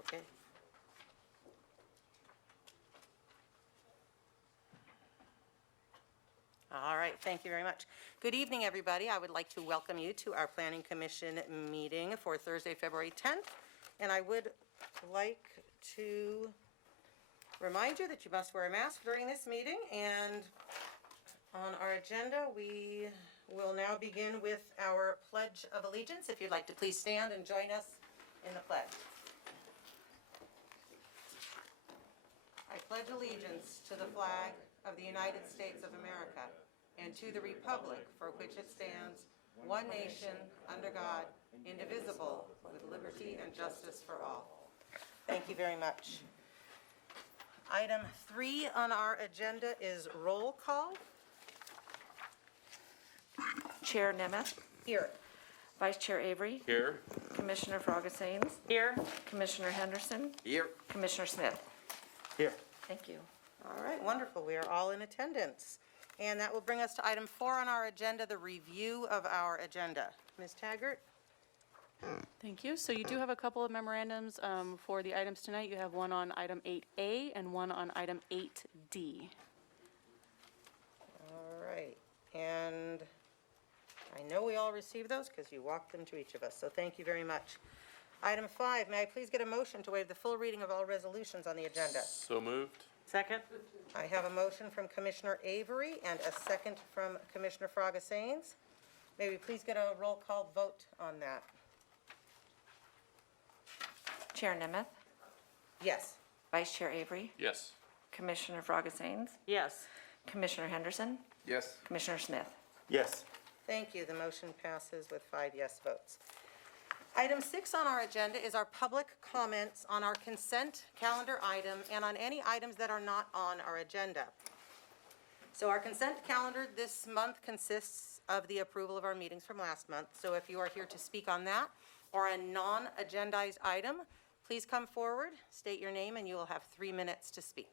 Okay. All right, thank you very much. Good evening, everybody. I would like to welcome you to our Planning Commission meeting for Thursday, February 10th. And I would like to remind you that you must wear a mask during this meeting. And on our agenda, we will now begin with our Pledge of Allegiance. If you'd like to please stand and join us in the pledge. I pledge allegiance to the flag of the United States of America and to the republic for which it stands, one nation, under God, indivisible, with liberty and justice for all. Thank you very much. Item 3 on our agenda is roll call. Chair Nemeth. Here. Vice Chair Avery. Here. Commissioner Frogasains. Here. Commissioner Henderson. Here. Commissioner Smith. Here. Thank you. All right, wonderful. We are all in attendance. And that will bring us to item 4 on our agenda, the review of our agenda. Ms. Taggart? Thank you. So you do have a couple of memorandums for the items tonight. You have one on item 8A and one on item 8D. All right, and I know we all received those because you walked them to each of us, so thank you very much. Item 5, may I please get a motion to waive the full reading of all resolutions on the agenda? So moved. Second. I have a motion from Commissioner Avery and a second from Commissioner Frogasains. May we please get a roll call vote on that? Chair Nemeth. Yes. Vice Chair Avery. Yes. Commissioner Frogasains. Yes. Commissioner Henderson. Yes. Commissioner Smith. Yes. Thank you. The motion passes with 5 yes votes. Item 6 on our agenda is our public comments on our consent calendar item and on any items that are not on our agenda. So our consent calendar this month consists of the approval of our meetings from last month. So if you are here to speak on that or a non-agendized item, please come forward, state your name, and you will have 3 minutes to speak.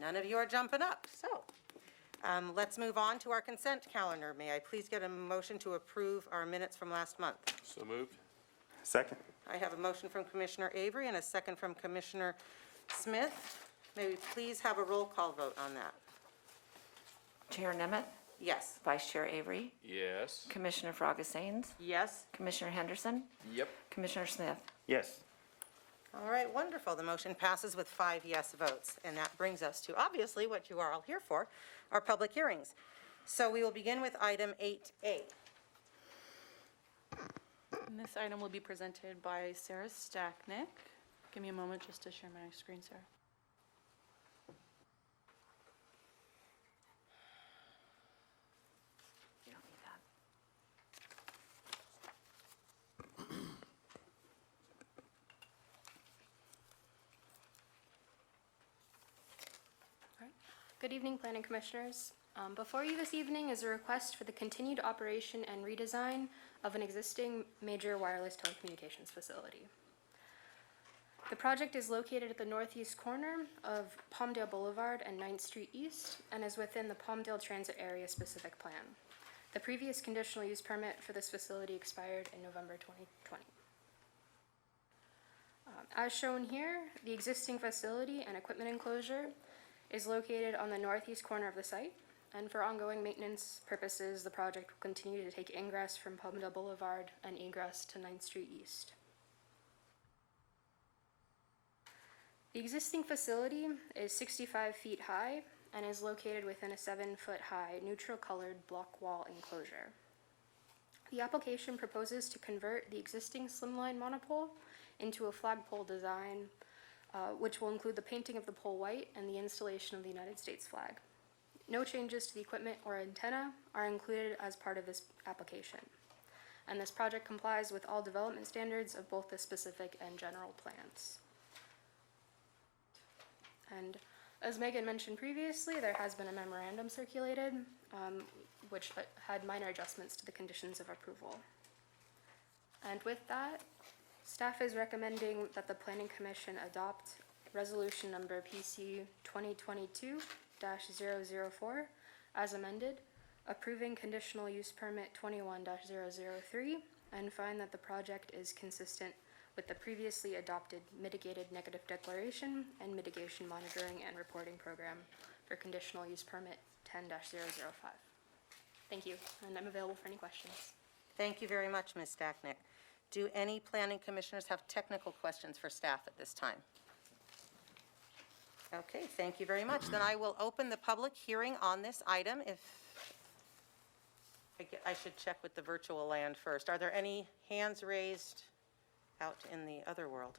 None of you are jumping up, so let's move on to our consent calendar. May I please get a motion to approve our minutes from last month? So moved. Second. I have a motion from Commissioner Avery and a second from Commissioner Smith. May we please have a roll call vote on that? Chair Nemeth. Yes. Vice Chair Avery. Yes. Commissioner Frogasains. Yes. Commissioner Henderson. Yep. Commissioner Smith. Yes. All right, wonderful. The motion passes with 5 yes votes. And that brings us to, obviously, what you are all here for, our public hearings. So we will begin with item 8A. And this item will be presented by Sarah Stacknick. Give me a moment just to share my screen, Sarah. You don't need that. Good evening, Planning Commissioners. Before you this evening is a request for the continued operation and redesign of an existing major wireless telecommunications facility. The project is located at the northeast corner of Palmdale Boulevard and 9th Street East and is within the Palmdale Transit Area Specific Plan. The previous conditional use permit for this facility expired in November 2020. As shown here, the existing facility and equipment enclosure is located on the northeast corner of the site, and for ongoing maintenance purposes, the project will continue to take ingress from Palmdale Boulevard and egress to 9th Street East. The existing facility is 65 feet high and is located within a 7-foot high neutral colored block wall enclosure. The application proposes to convert the existing slimline monopole into a flagpole design, which will include the painting of the pole white and the installation of the United States flag. No changes to the equipment or antenna are included as part of this application, and this project complies with all development standards of both the specific and general plans. And as Megan mentioned previously, there has been a memorandum circulated, which had minor adjustments to the conditions of approval. And with that, staff is recommending that the Planning Commission adopt resolution number PC 2022-004 as amended, approving conditional use permit 21-003, and find that the project is consistent with the previously adopted mitigated negative declaration and mitigation monitoring and reporting program for conditional use permit 10-005. Thank you, and I'm available for any questions. Thank you very much, Ms. Stacknick. Do any planning commissioners have technical questions for staff at this time? Okay, thank you very much. Then I will open the public hearing on this item. If I should check with the virtual land first. Are there any hands raised out in the other world?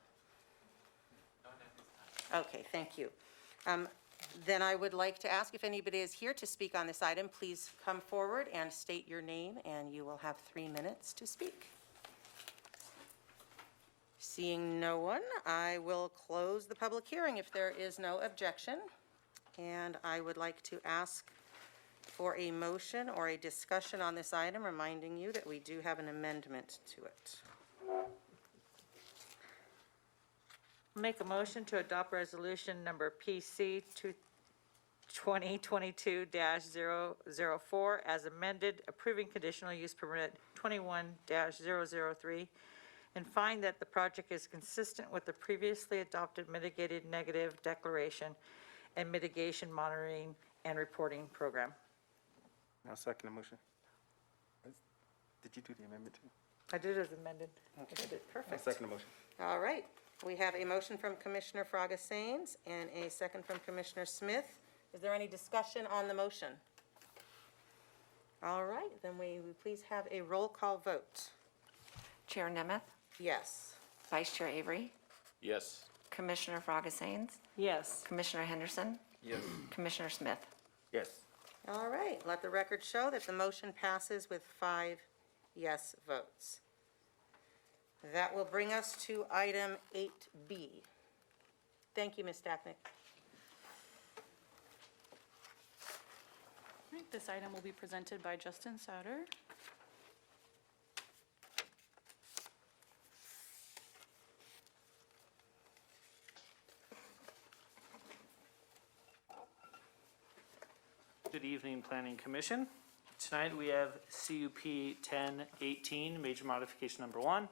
Okay, thank you. Then I would like to ask if anybody is here to speak on this item, please come forward and state your name, and you will have 3 minutes to speak. Seeing no one, I will close the public hearing if there is no objection. And I would like to ask for a motion or a discussion on this item, reminding you that we do have an amendment to it. Make a motion to adopt resolution number PC 2022-004 as amended, approving conditional use permit 21-003, and find that the project is consistent with the previously adopted mitigated negative declaration and mitigation monitoring and reporting program. I'll second the motion. Did you do the amendment too? I did it as amended. I did it. I'll Perfect. second the motion. All right. We have a motion from Commissioner Fraga-Sains and a second from Commissioner Smith. Is there any discussion on the motion? All right, then we please have a roll call vote. Chair Nemeth, Yes. Vice Chair Avery, Yes. Commissioner Fraga-Sains, Yes. Commissioner Henderson, Yes. Commissioner Smith. Yes. All right, let the record show that the motion passes with 5 yes votes. That will bring us to item 8B. Thank you, Ms. Stacknick. All right, this item will be presented by Justin Souter. Good evening, Planning Commission. Tonight we have CUP 1018, Major Modification Number 1,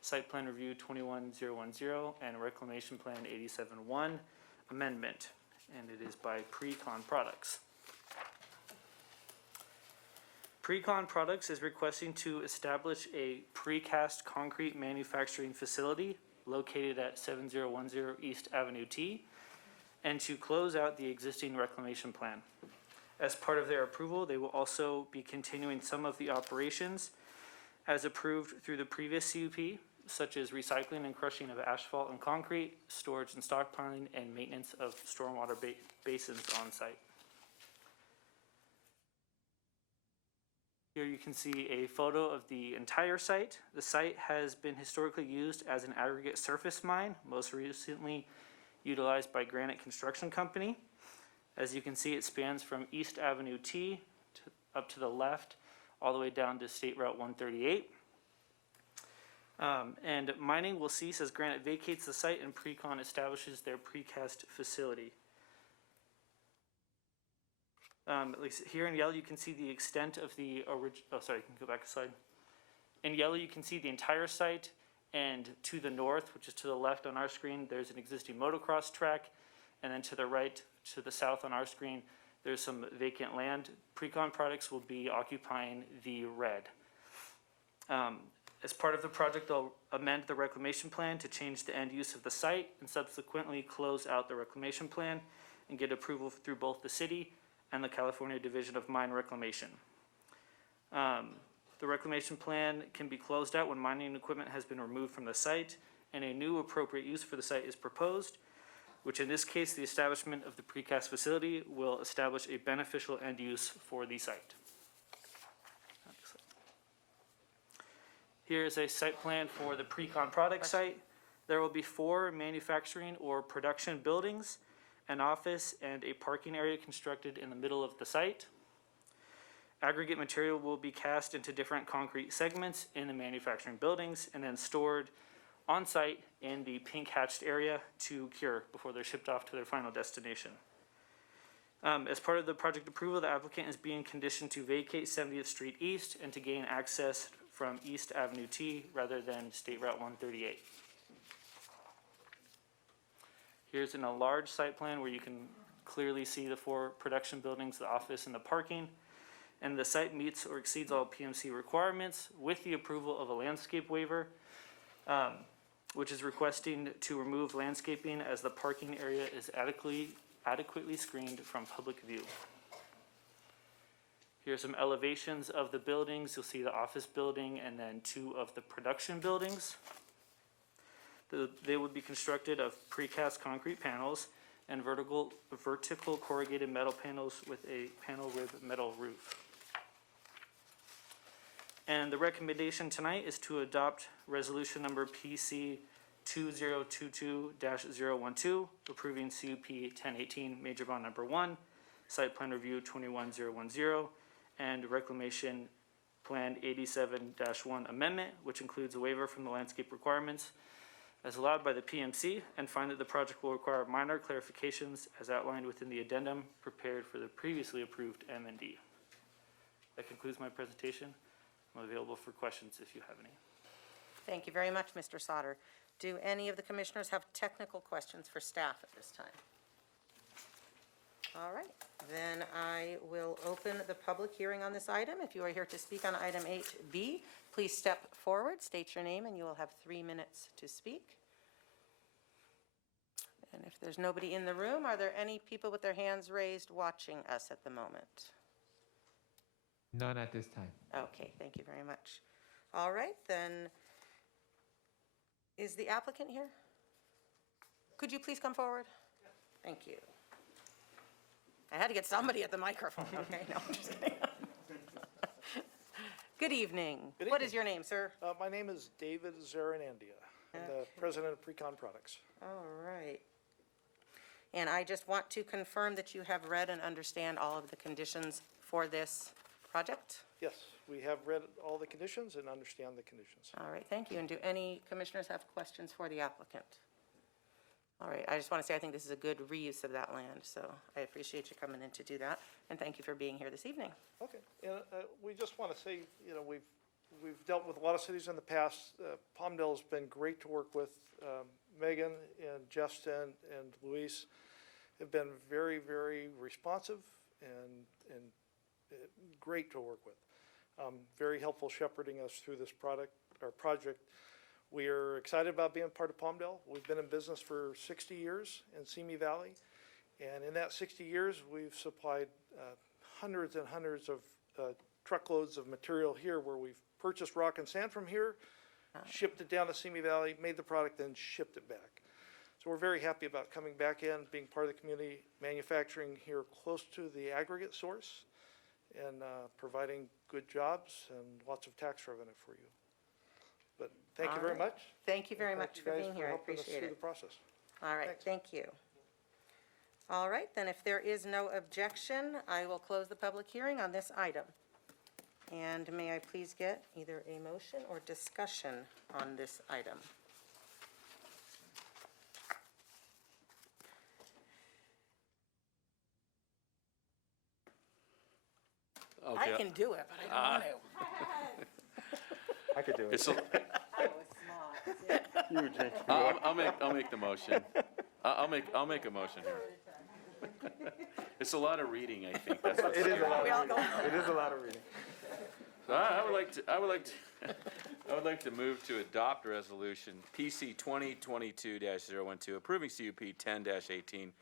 Site Plan Review 21010, and Reclamation Plan 871 Amendment, and it is by Precon Products. Precon Products is requesting to establish a precast concrete manufacturing facility located at 7010 East Avenue T, and to close out the existing reclamation plan. As part of their approval, they will also be continuing some of the operations as approved through the previous CUP, such as recycling and crushing of asphalt and concrete, storage and stockpiling, and maintenance of stormwater basins on site. Here you can see a photo of the entire site. The site has been historically used as an aggregate surface mine, most recently utilized by Granite Construction Company. As you can see, it spans from East Avenue T up to the left, all the way down to State Route 138. And mining will cease as Granite vacates the site and Precon establishes their precast facility. Here in yellow, you can see the extent of the original, oh sorry, you can go back a slide. In yellow, you can see the entire site, and to the north, which is to the left on our screen, there's an existing motocross track, and then to the right, to the south on our screen, there's some vacant land. Precon Products will be occupying the red. As part of the project, they'll amend the reclamation plan to change the end use of the site and subsequently close out the reclamation plan and get approval through both the city and the California Division of Mine Reclamation. The reclamation plan can be closed out when mining equipment has been removed from the site and a new appropriate use for the site is proposed, which in this case, the establishment of the precast facility will establish a beneficial end use for the site. Here is a site plan for the Precon Product site. There will be 4 manufacturing or production buildings, an office, and a parking area constructed in the middle of the site. Aggregate material will be cast into different concrete segments in the manufacturing buildings and then stored on site in the pink hatched area to cure before they're shipped off to their final destination. As part of the project approval, the applicant is being conditioned to vacate 70th Street East and to gain access from East Avenue T rather than State Route 138. Here's an enlarged site plan where you can clearly see the 4 production buildings, the office, and the parking. And the site meets or exceeds all PMC requirements with the approval of a landscape waiver, which is requesting to remove landscaping as the parking area is adequately screened from public view. Here's some elevations of the buildings. You'll see the office building and then 2 of the production buildings. They would be constructed of precast concrete panels and vertical corrugated metal panels with a panel with metal roof. And the recommendation tonight is to adopt resolution number PC 2022-012, approving CUP 1018 Major Bond Number 1, Site Plan Review 21010, and Reclamation Plan 87-1 Amendment, which includes a waiver from the landscape requirements as allowed by the PMC, and find that the project will require minor clarifications as outlined within the addendum prepared for the previously approved M&D. That concludes my presentation. I'm available for questions if you have any. Thank you very much, Mr. Sauter. Do any of the commissioners have technical questions for staff at this time? All right, then I will open the public hearing on this item. If you are here to speak on item 8B, please step forward, state your name, and you will have 3 minutes to speak. And if there's nobody in the room, are there any people with their hands raised watching us at the moment? None at this time. Okay, thank you very much. All right, then, is the applicant here? Could you please come forward? Thank you. I had to get somebody at the microphone, okay? No, I'm just kidding. Good evening. Good What evening. is your name, sir? My name is David Zaranandia. I'm the president of Precon Products. All right. And I just want to confirm that you have read and understand all of the conditions for this project? Yes, we have read all the conditions and understand the conditions. All right, thank you. And do any commissioners have questions for the applicant? All right, I just want to say I think this is a good reuse of that land, so I appreciate you coming in to do that, and thank you for being here this evening. Okay, and we just want to say, you know, we've dealt with a lot of cities in the past. Palmdale has been great to work with. Megan and Justin and Luis have been very, very responsive and great to work with. Very helpful shepherding us through this project. We are excited about being part of Palmdale. We've been in business for 60 years in Simi Valley, and in that 60 years, we've supplied hundreds and hundreds of truckloads of material here, where we've purchased rock and sand from here, shipped it down to Simi Valley, made the product, then shipped it back. So we're very happy about coming back in, being part of the community, manufacturing here close to the aggregate source, and providing good jobs and lots of tax revenue for you. But thank you very much. Thank you very And much for being here. I helping us appreciate through it. the process. All right, thank you. All right, then if there is no objection, I will close the public hearing on this item. And may I please get either a motion or discussion on this item? I can do it, but I don't want to. I could do it. It's a, You were drinking. I'll make the motion. I'll make a motion here. It's a lot of reading, I think. That's what's It is a scary. lot We all of go reading. It is a lot of reading. So I would like to move to adopt resolution PC 2022-012, approving CUP 10-18.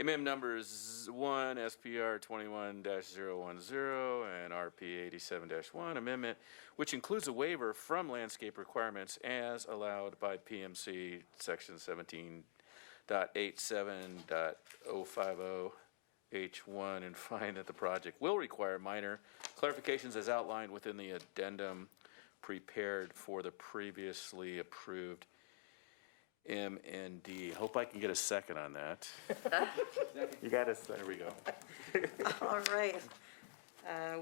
MM numbers 1 SPR 21-010 and RP 87-1 amendment, which includes a waiver from landscape requirements as allowed by PMC section 17.87.050H1, and find that the project will require minor clarifications as outlined within the addendum prepared for the previously approved M&D. Hope I can get a second on that. You got us. There we go. All right.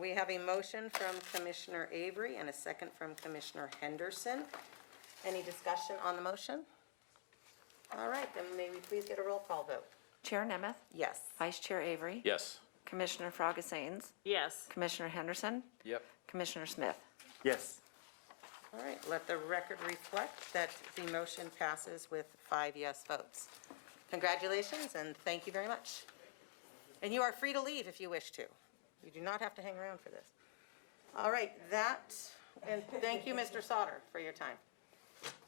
We have a motion from Commissioner Avery and a second from Commissioner Henderson. Any discussion on the motion? All right, then may we please get a roll call vote? Chair Nemeth, Yes. Vice Chair Avery, Yes. Commissioner Fragasains, Yes. Commissioner Henderson, Yep. Commissioner Smith. Yes. All right, let the record reflect that the motion passes with 5 yes votes. Congratulations, and thank you very much. And you are free to leave if you wish to. You do not have to hang around for this. All right, and thank you, Mr. Sauter, for your time.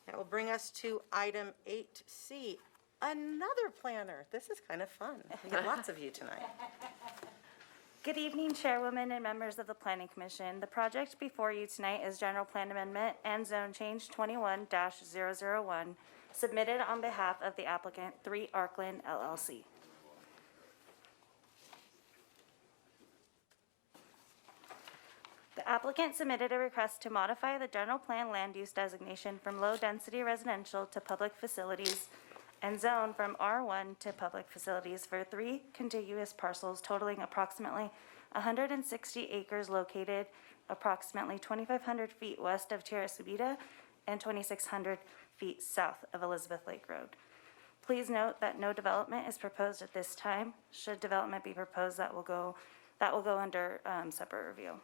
That will bring us to item 8C, another planner. This is kind of fun. We got lots of you tonight. Good evening, Chairwoman and members of the Planning Commission. The project before you tonight is General Plan Amendment and Zone Change 21-001, submitted on behalf of the applicant, 3 Arkland LLC. The applicant submitted a request to modify the general plan land use designation from low-density residential to public facilities and zone from R1 to public facilities for 3 contiguous parcels totaling approximately 160 acres located approximately 2,500 feet west of Tierra Subida and 2,600 feet south of Elizabeth Lake Road. Please note that no development is proposed at this time. Should development be proposed, that will go under separate review.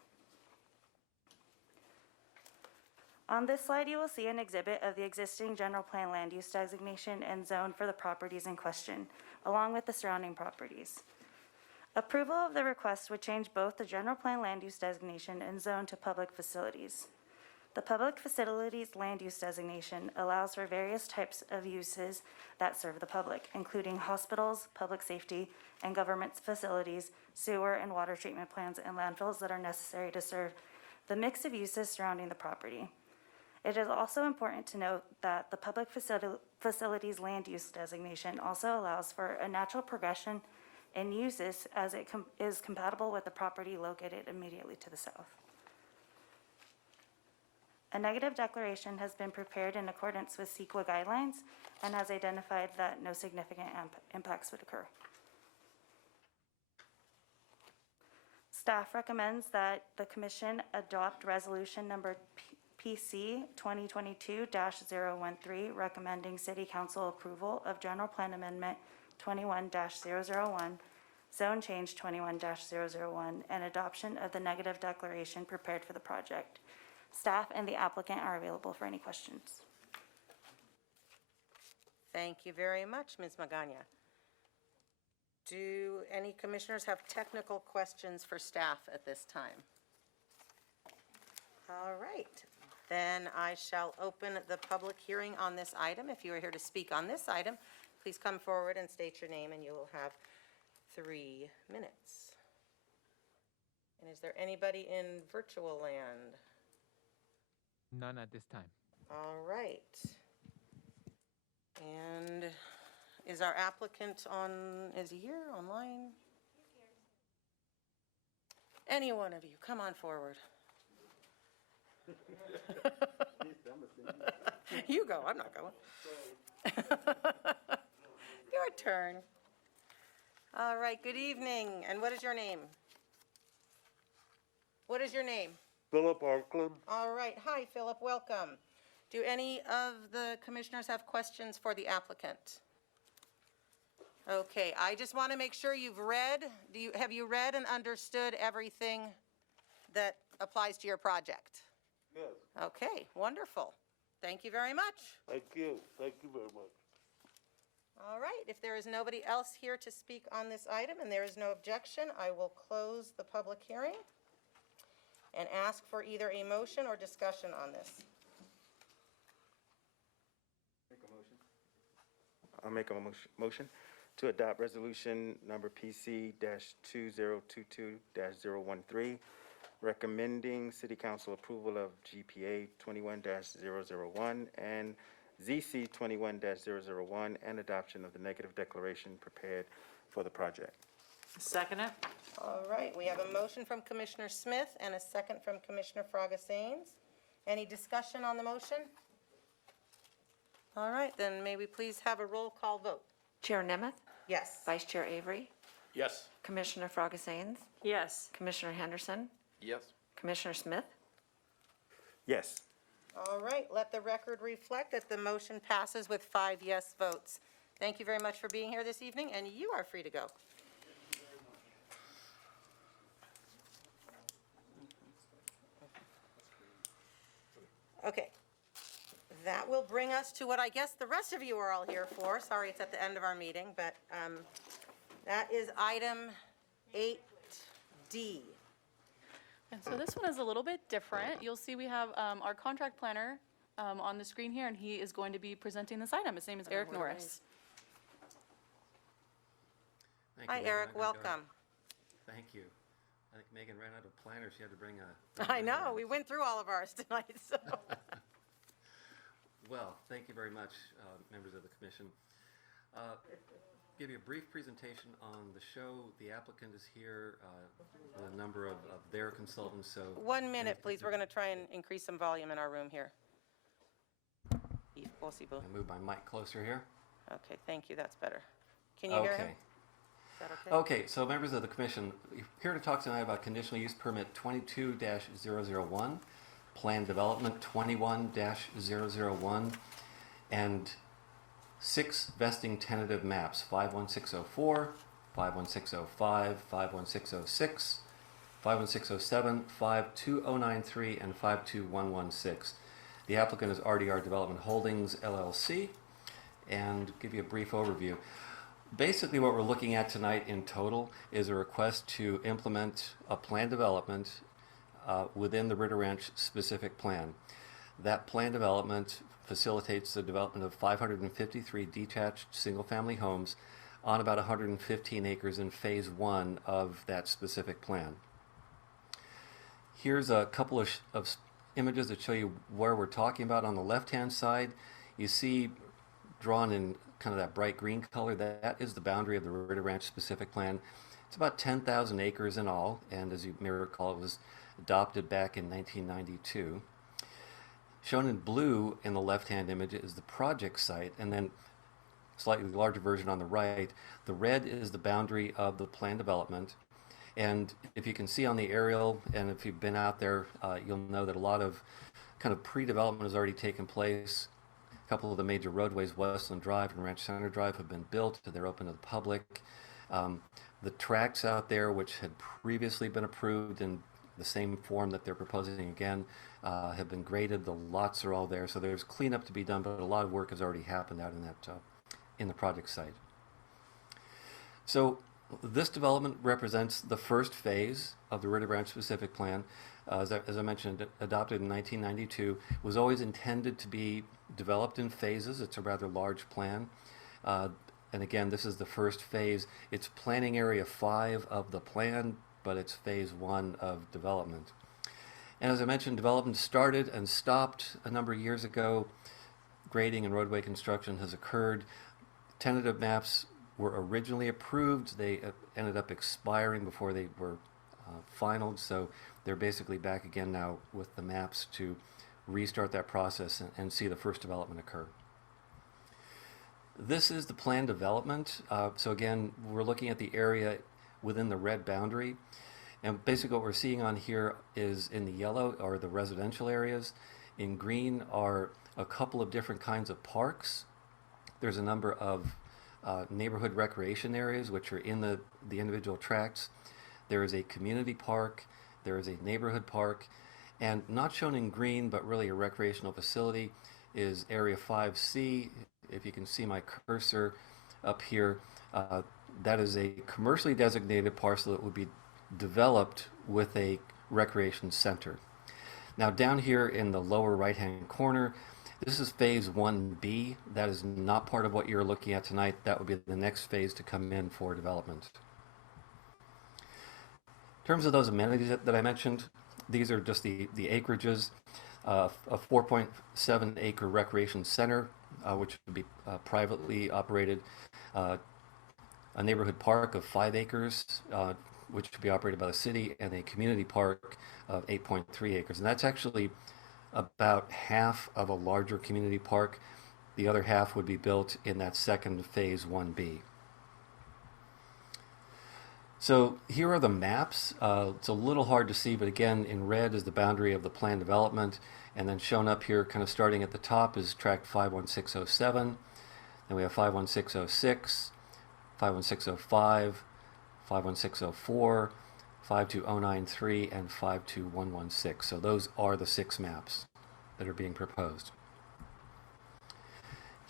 On this slide, you will see an exhibit of the existing general plan land use designation and zone for the properties in question, along with the surrounding properties. Approval of the request would change both the general plan land use designation and zone to public facilities. The public facilities land use designation allows for various types of uses that serve the public, including hospitals, public safety, and government facilities, sewer and water treatment plants, and landfills that are necessary to serve the mix of uses surrounding the property. It is also important to note that the public facilities land use designation also allows for a natural progression in uses as it is compatible with the property located immediately to the south. A negative declaration has been prepared in accordance with CEQA guidelines and has identified that no significant impacts would occur. Staff recommends that the Commission adopt resolution number PC 2022-013, recommending City Council approval of General Plan Amendment 21-001, Zone Change 21-001, and adoption of the negative declaration prepared for the project. Staff and the applicant are available for any questions. Thank you very much, Ms. Magana. Do any commissioners have technical questions for staff at this time? All right. Then I shall open the public hearing on this item. If you are here to speak on this item, please come forward and state your name, and you will have 3 minutes. And is there anybody in virtual land? None at this time. All right. And is our applicant is he here, online? Any one of you, come on forward. You go, I'm not going. Your turn. All right, good evening. And what is your name? What is your name? Philip Arkland. All right, hi, Philip, welcome. Do any of the commissioners have questions for the applicant? Okay, I just want to make sure you've read. Have you read and understood everything that applies to your project? Yes. Okay, wonderful. Thank you very much. Thank you. Thank you very much. All right, if there is nobody else here to speak on this item and there is no objection, I will close the public hearing and ask for either a motion or discussion on this. I'll make a motion to adopt resolution number PC-2022-013, recommending City Council approval of GPA 21-001 and ZC 21-001 and adoption of the negative declaration prepared for the project. Second it? All right, we have a motion from Commissioner Smith and a second from Commissioner Fragasains. Any discussion on the motion? All right, then may we please have a roll call vote? Chair Nemeth, Yes. Vice Chair Avery, Yes. Commissioner Fragasains, Yes. Commissioner Henderson, Yes. Commissioner Smith. Yes. All right, let the record reflect that the motion passes with 5 yes votes. Thank you very much for being here this evening, and you are free to go. Okay, that will bring us to what I guess the rest of you are all here for. Sorry, it's at the end of our meeting, but that is item 8D. And so this one is a little bit different. You'll see we have our contract planner on the screen here, and he is going to be presenting this item. His name is Eric Norris. Hi, Eric, welcome. Thank you. I think Megan ran out of planners. She had to bring a... I know, we went through all of ours tonight, so. Well, thank you very much, members of the commission. Give you a brief presentation on the show. The applicant is here, with a number of their consultants, so... 1 minute, please. We're going to try and increase some volume in our room here. Possible. I'll move my mic closer here. Okay, thank you. That's better. Can you hear him? Is that okay? Okay, so members of the commission, we're here to talk tonight about conditional use permit 22-001, plan development 21-001, and 6 vesting tentative maps, 51604, 51605, 51606, 51607, 52093, and 52116. The applicant is RDR Development Holdings, LLC, and give you a brief overview. Basically, what we're looking at tonight in total is a request to implement a plan development within the Ritter Ranch specific plan. That plan development facilitates the development of 553 detached single-family homes on about 115 acres in phase 1 of that specific plan. Here's a couple of images that show you where we're talking about. On the left-hand side, you see drawn in kind of that bright green color, that is the boundary of the Ritter Ranch specific plan. It's about 10,000 acres in all, and as you may recall, it was adopted back in 1992. Shown in blue in the left-hand image is the project site, and then slightly larger version on the right. The red is the boundary of the plan development. And if you can see on the aerial, and if you've been out there, you'll know that a lot of kind of pre-development has already taken place. A couple of the major roadways, Westland Drive and Ranch Center Drive, have been built. They're open to the public. The tracks out there, which had previously been approved in the same form that they're proposing again, have been graded. The lots are all there, so there's cleanup to be done, but a lot of work has already happened out in that in the project site. So this development represents the first phase of the Ritter Ranch specific plan. As I mentioned, adopted in 1992, was always intended to be developed in phases. It's a rather large plan. And again, this is the first phase. It's planning area 5 of the plan, but it's phase 1 of development. And as I mentioned, development started and stopped a number of years ago. Grading and roadway construction has occurred. Tentative maps were originally approved. They ended up expiring before they were finalized, so they're basically back again now with the maps to restart that process and see the first development occur. This is the plan development. So again, we're looking at the area within the red boundary, and basically what we're seeing on here is in the yellow are the residential areas. In green are a couple of different kinds of parks. There's a number of neighborhood recreation areas which are in the individual tracts. There is a community park, there is a neighborhood park, and not shown in green but really a recreational facility is Area 5C. If you can see my cursor up here, that is a commercially designated parcel that would be developed with a recreation center. Now down here in the lower right hand corner, this is phase 1B. That is not part of what you're looking at tonight. That would be the next phase to come in for development. In terms of those amenities that I mentioned, these are just the acreages. A 4.7 acre recreation center, which would be privately operated. A neighborhood park of 5 acres, which would be operated by the city, and a community park of 8.3 acres. And that's actually about half of a larger community park. The other half would be built in that second phase 1B. So here are the maps. It's a little hard to see, but again, in red is the boundary of the plan development, and then shown up here, kind of starting at the top, is tract 51607. Then we have 51606, 51605, 51604, 52093, and 52116. So those are the 6 maps that are being proposed.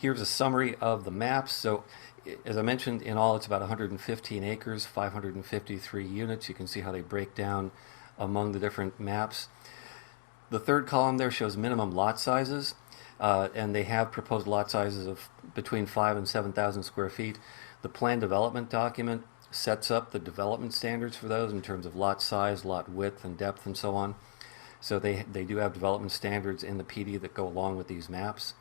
Here's a summary of the maps. So as I mentioned, in all, it's about 115 acres, 553 units. You can see how they break down among the different maps. The third column there shows minimum lot sizes, and they have proposed lot sizes of between 5,000 and 7,000 square feet. The plan development document sets up the development standards for those in terms of lot size, lot width, and depth, and so on. So they do have development standards in the PD that go along with these maps.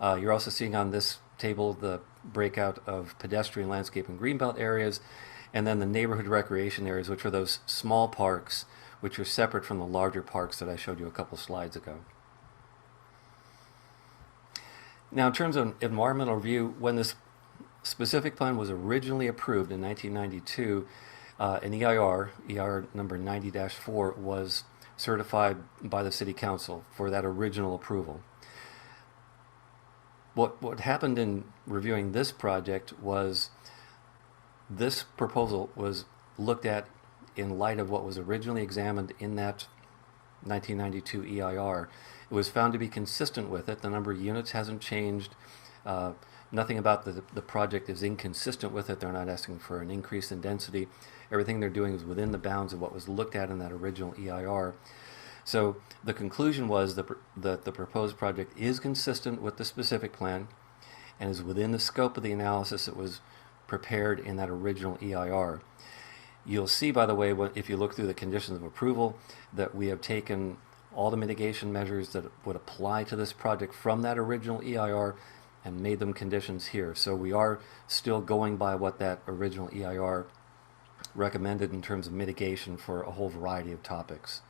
You're also seeing on this table the breakout of pedestrian, landscape, and greenbelt areas, and then the neighborhood recreation areas, which are those small parks which are separate from the larger parks that I showed you a couple slides ago. Now, in terms of environmental review, when this specific plan was originally approved in 1992, an EIR number 90-4, was certified by the City Council for that original approval. What happened in reviewing this project was this proposal was looked at in light of what was originally examined in that 1992 EIR. It was found to be consistent with it. The number of units hasn't changed. Nothing about the project is inconsistent with it. They're not asking for an increase in density. Everything they're doing is within the bounds of what was looked at in that original EIR. So the conclusion was that the proposed project is consistent with the specific plan and is within the scope of the analysis that was prepared in that original EIR. You'll see, by the way, if you look through the conditions of approval, that we have taken all the mitigation measures that would apply to this project from that original EIR and made them conditions here. So we are still going by what that original EIR recommended in terms of mitigation for a whole variety of topics.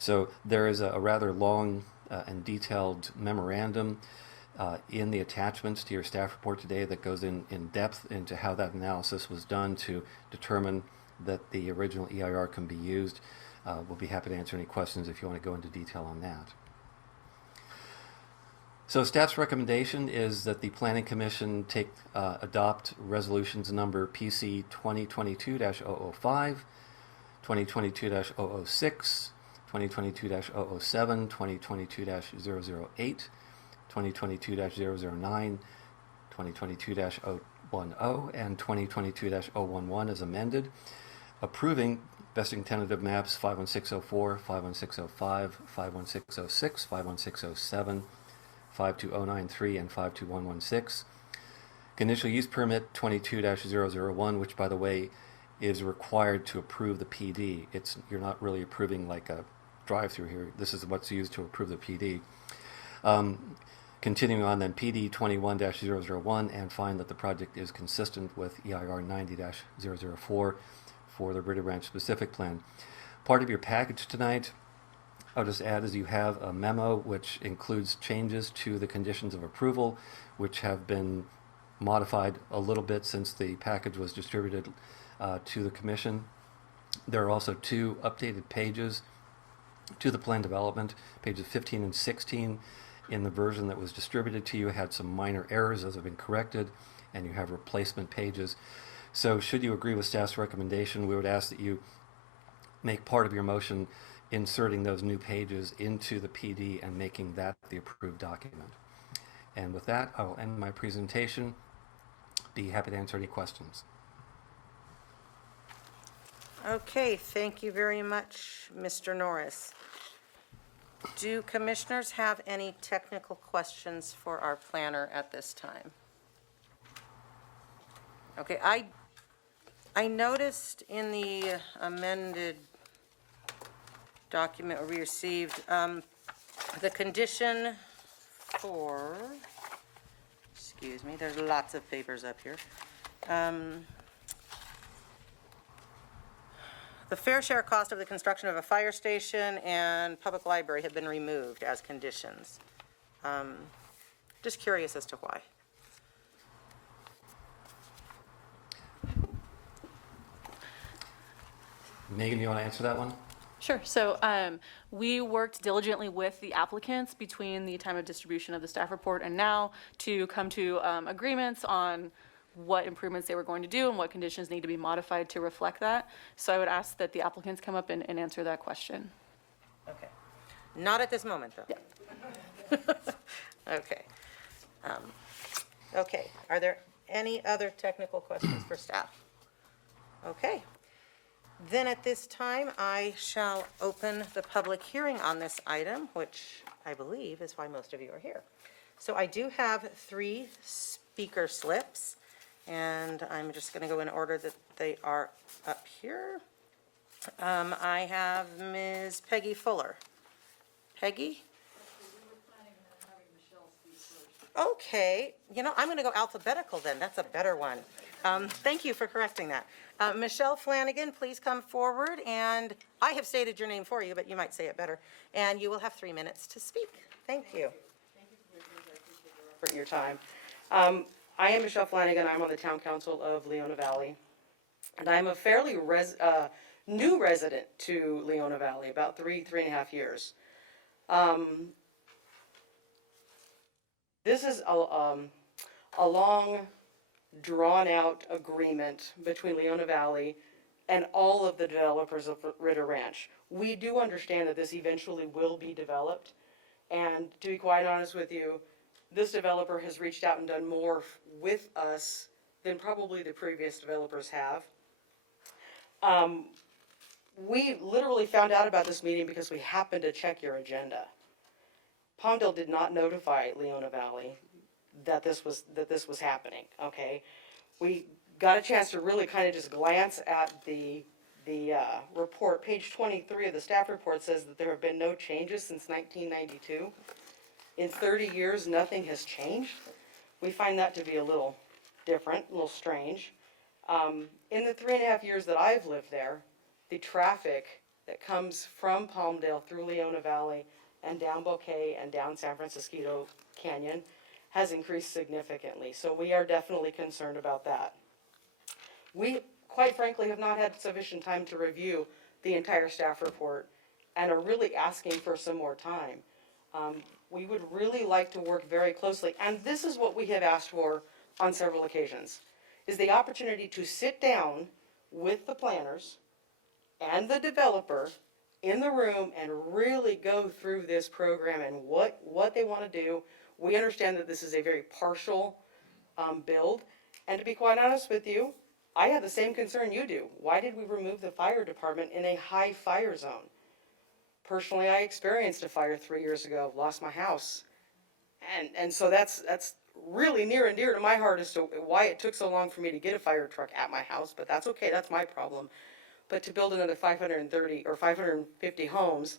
So there is a rather long and detailed memorandum in the attachments to your staff report today that goes in depth into how that analysis was done to determine that the original EIR can be used. We'll be happy to answer any questions if you want to go into detail on that. So staff's recommendation is that the Planning Commission adopt resolutions number PC 2022-005, 2022-006, 2022-007, 2022-008, 2022-009, 2022-010, and 2022-011 as amended, approving vesting tentative maps 51604, 51605, 51606, 51607, 52093, and 52116. Conditional use permit 22-001, which, by the way, is required to approve the PD. You're not really approving like a drive-through here. This is what's used to approve the PD. Continuing on then, PD 21-001, and find that the project is consistent with EIR 90-004 for the Ritter Ranch specific plan. Part of your package tonight, I'll just add, is you have a memo which includes changes to the conditions of approval, which have been modified a little bit since the package was distributed to the Commission. There are also two updated pages to the plan development, pages 15 and 16 in the version that was distributed to you had some minor errors. Those have been corrected, and you have replacement pages. So should you agree with staff's recommendation, we would ask that you make part of your motion inserting those new pages into the PD and making that the approved document. And with that, I will end my presentation. Be happy to answer any questions. Okay, thank you very much, Mr. Norris. Do commissioners have any technical questions for our planner at this time? Okay, I noticed in the amended document we received, the condition for, excuse me, there's lots of papers up here. The fair share cost of the construction of a fire station and public library have been removed as conditions. Just curious as to why. Megan, you want to answer that one? Sure. So we worked diligently with the applicants between the time of distribution of the staff report and now to come to agreements on what improvements they were going to do and what conditions need to be modified to reflect that. So I would ask that the applicants come up and answer that question. Okay. Not at this moment, though. Yeah. Okay. Okay, are there any other technical questions for staff? Okay. Then at this time, I shall open the public hearing on this item, which I believe is why most of you are here. So I do have 3 speaker slips, and I'm just going to go in order that they are up here. I have Ms. Peggy Fuller. Peggy? Okay, I'm going to go alphabetical then. That's a better one. Thank you for correcting that. Michelle Flanagan, please come forward, and I have stated your name for you, but you might say it better. And you will have 3 minutes to speak. Thank you. For your time. I am Michelle Flanagan. I'm on the Town Council of Leona Valley. And I'm a fairly new resident to Leona Valley, about 3.5 years. This is a long, drawn-out agreement between Leona Valley and all of the developers of Ritter Ranch. We do understand that this eventually will be developed, and to be quite honest with you, this developer has reached out and done more with us than probably the previous developers have. We literally found out about this meeting because we happened to check your agenda. Palmdale did not notify Leona Valley that this was happening, okay? We got a chance to really kind of just glance at the report. Page 23 of the staff report says that there have been no changes since 1992. In 30 years, nothing has changed. We find that to be a little different, a little strange. In the 3.5 years that I've lived there, the traffic that comes from Palmdale through Leona Valley and down Bouquet and down San Francisco Canyon has increased significantly. So we are definitely concerned about that. We, quite frankly, have not had sufficient time to review the entire staff report and are really asking for some more time. We would really like to work very closely, and this is what we have asked for on several occasions, is the opportunity to sit down with the planners and the developer in the room and really go through this program and what they want to do. We understand that this is a very partial build, and to be quite honest with you, I have the same concern you do. Why did we remove the fire department in a high fire zone? Personally, I experienced a fire 3 years ago, lost my house. And so that's really near and dear to my heart as to why it took so long for me to get a fire truck at my house, but that's okay, that's my problem. But to build another 530 or 550 homes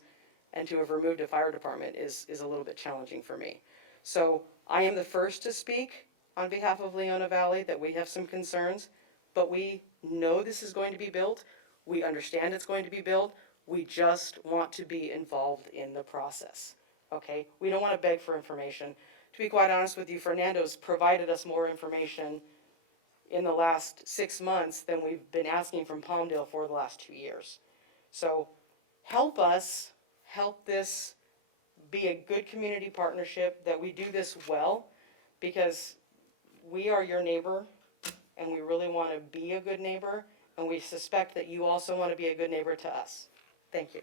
and to have removed a fire department is a little bit challenging for me. So I am the first to speak on behalf of Leona Valley that we have some concerns, but we know this is going to be built. We understand it's going to be built. We just want to be involved in the process, okay? We don't want to beg for information. To be quite honest with you, Fernando's provided us more information in the last 6 months than we've been asking from Palmdale for the last 2 years. So help us, help this be a good community partnership, that we do this well, because we are your neighbor and we really want to be a good neighbor, and we suspect that you also want to be a good neighbor to us. Thank you.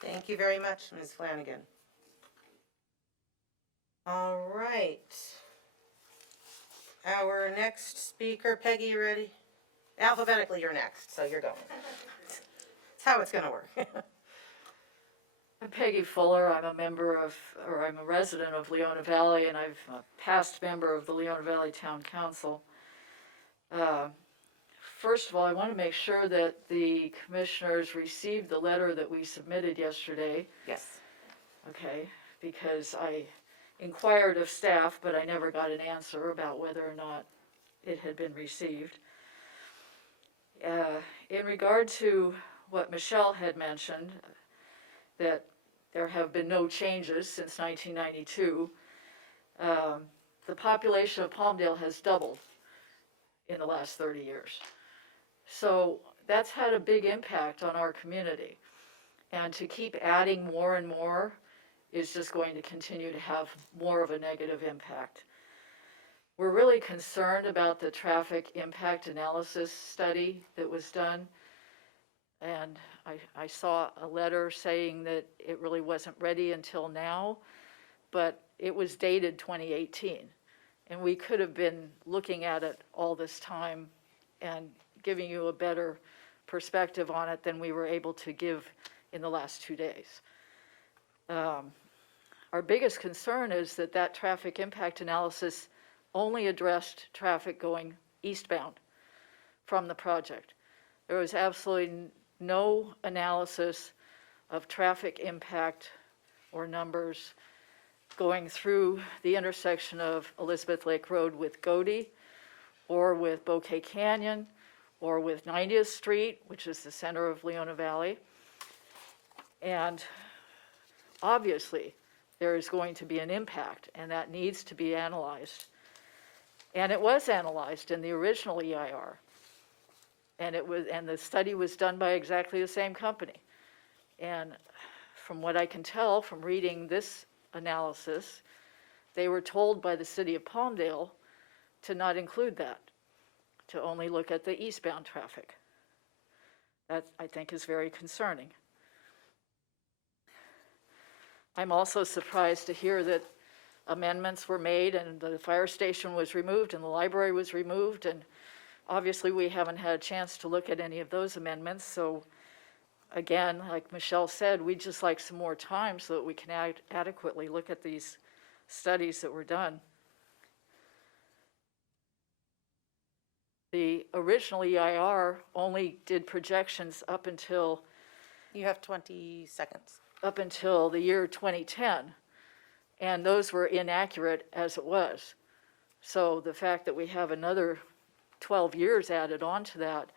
Thank you very much, Ms. Flanagan. All right. Our next speaker, Peggy, you ready? Alphabetically, you're next, so you're going. That's how it's going to work. I'm Peggy Fuller. I'm a resident of Leona Valley, and I'm a past member of the Leona Valley Town Council. First of all, I want to make sure that the commissioners received the letter that we submitted yesterday. Yes. Okay, because I inquired of staff, but I never got an answer about whether or not it had been received. In regard to what Michelle had mentioned, that there have been no changes since 1992, the population of Palmdale has doubled in the last 30 years. So that's had a big impact on our community. And to keep adding more and more is just going to continue to have more of a negative impact. We're really concerned about the traffic impact analysis study that was done. And I saw a letter saying that it really wasn't ready until now, but it was dated 2018. And we could have been looking at it all this time and giving you a better perspective on it than we were able to give in the last 2 days. Our biggest concern is that that traffic impact analysis only addressed traffic going eastbound from the project. There was absolutely no analysis of traffic impact or numbers going through the intersection of Elizabeth Lake Road with Godey, or with Bouquet Canyon, or with 90th Street, which is the center of Leona Valley. And obviously, there is going to be an impact, and that needs to be analyzed. And it was analyzed in the original EIR. And the study was done by exactly the same company. And from what I can tell from reading this analysis, they were told by the city of Palmdale to not include that, to only look at the eastbound traffic. That, I think, is very concerning. I'm also surprised to hear that amendments were made and the fire station was removed and the library was removed, and obviously we haven't had a chance to look at any of those amendments. So again, like Michelle said, we'd just like some more time so that we can adequately look at these studies that were done. The original EIR only did projections up until You have 20 seconds. up until the year 2010, and those were inaccurate as it was. So the fact that we have another 12 years added on to that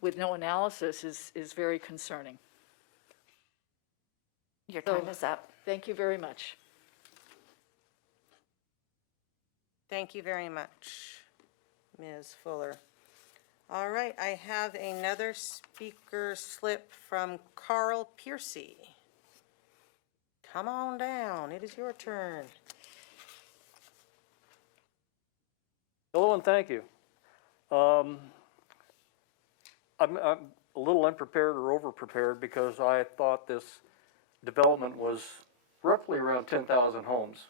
with no analysis is very concerning. Your time is up. Thank you very much. Thank you very much, Ms. Fuller. All right, I have another speaker slip from Carl Piercy. Come on down, it is your turn. Hello and thank you. I'm a little unprepared or over-prepared because I thought this development was roughly around 10,000 homes.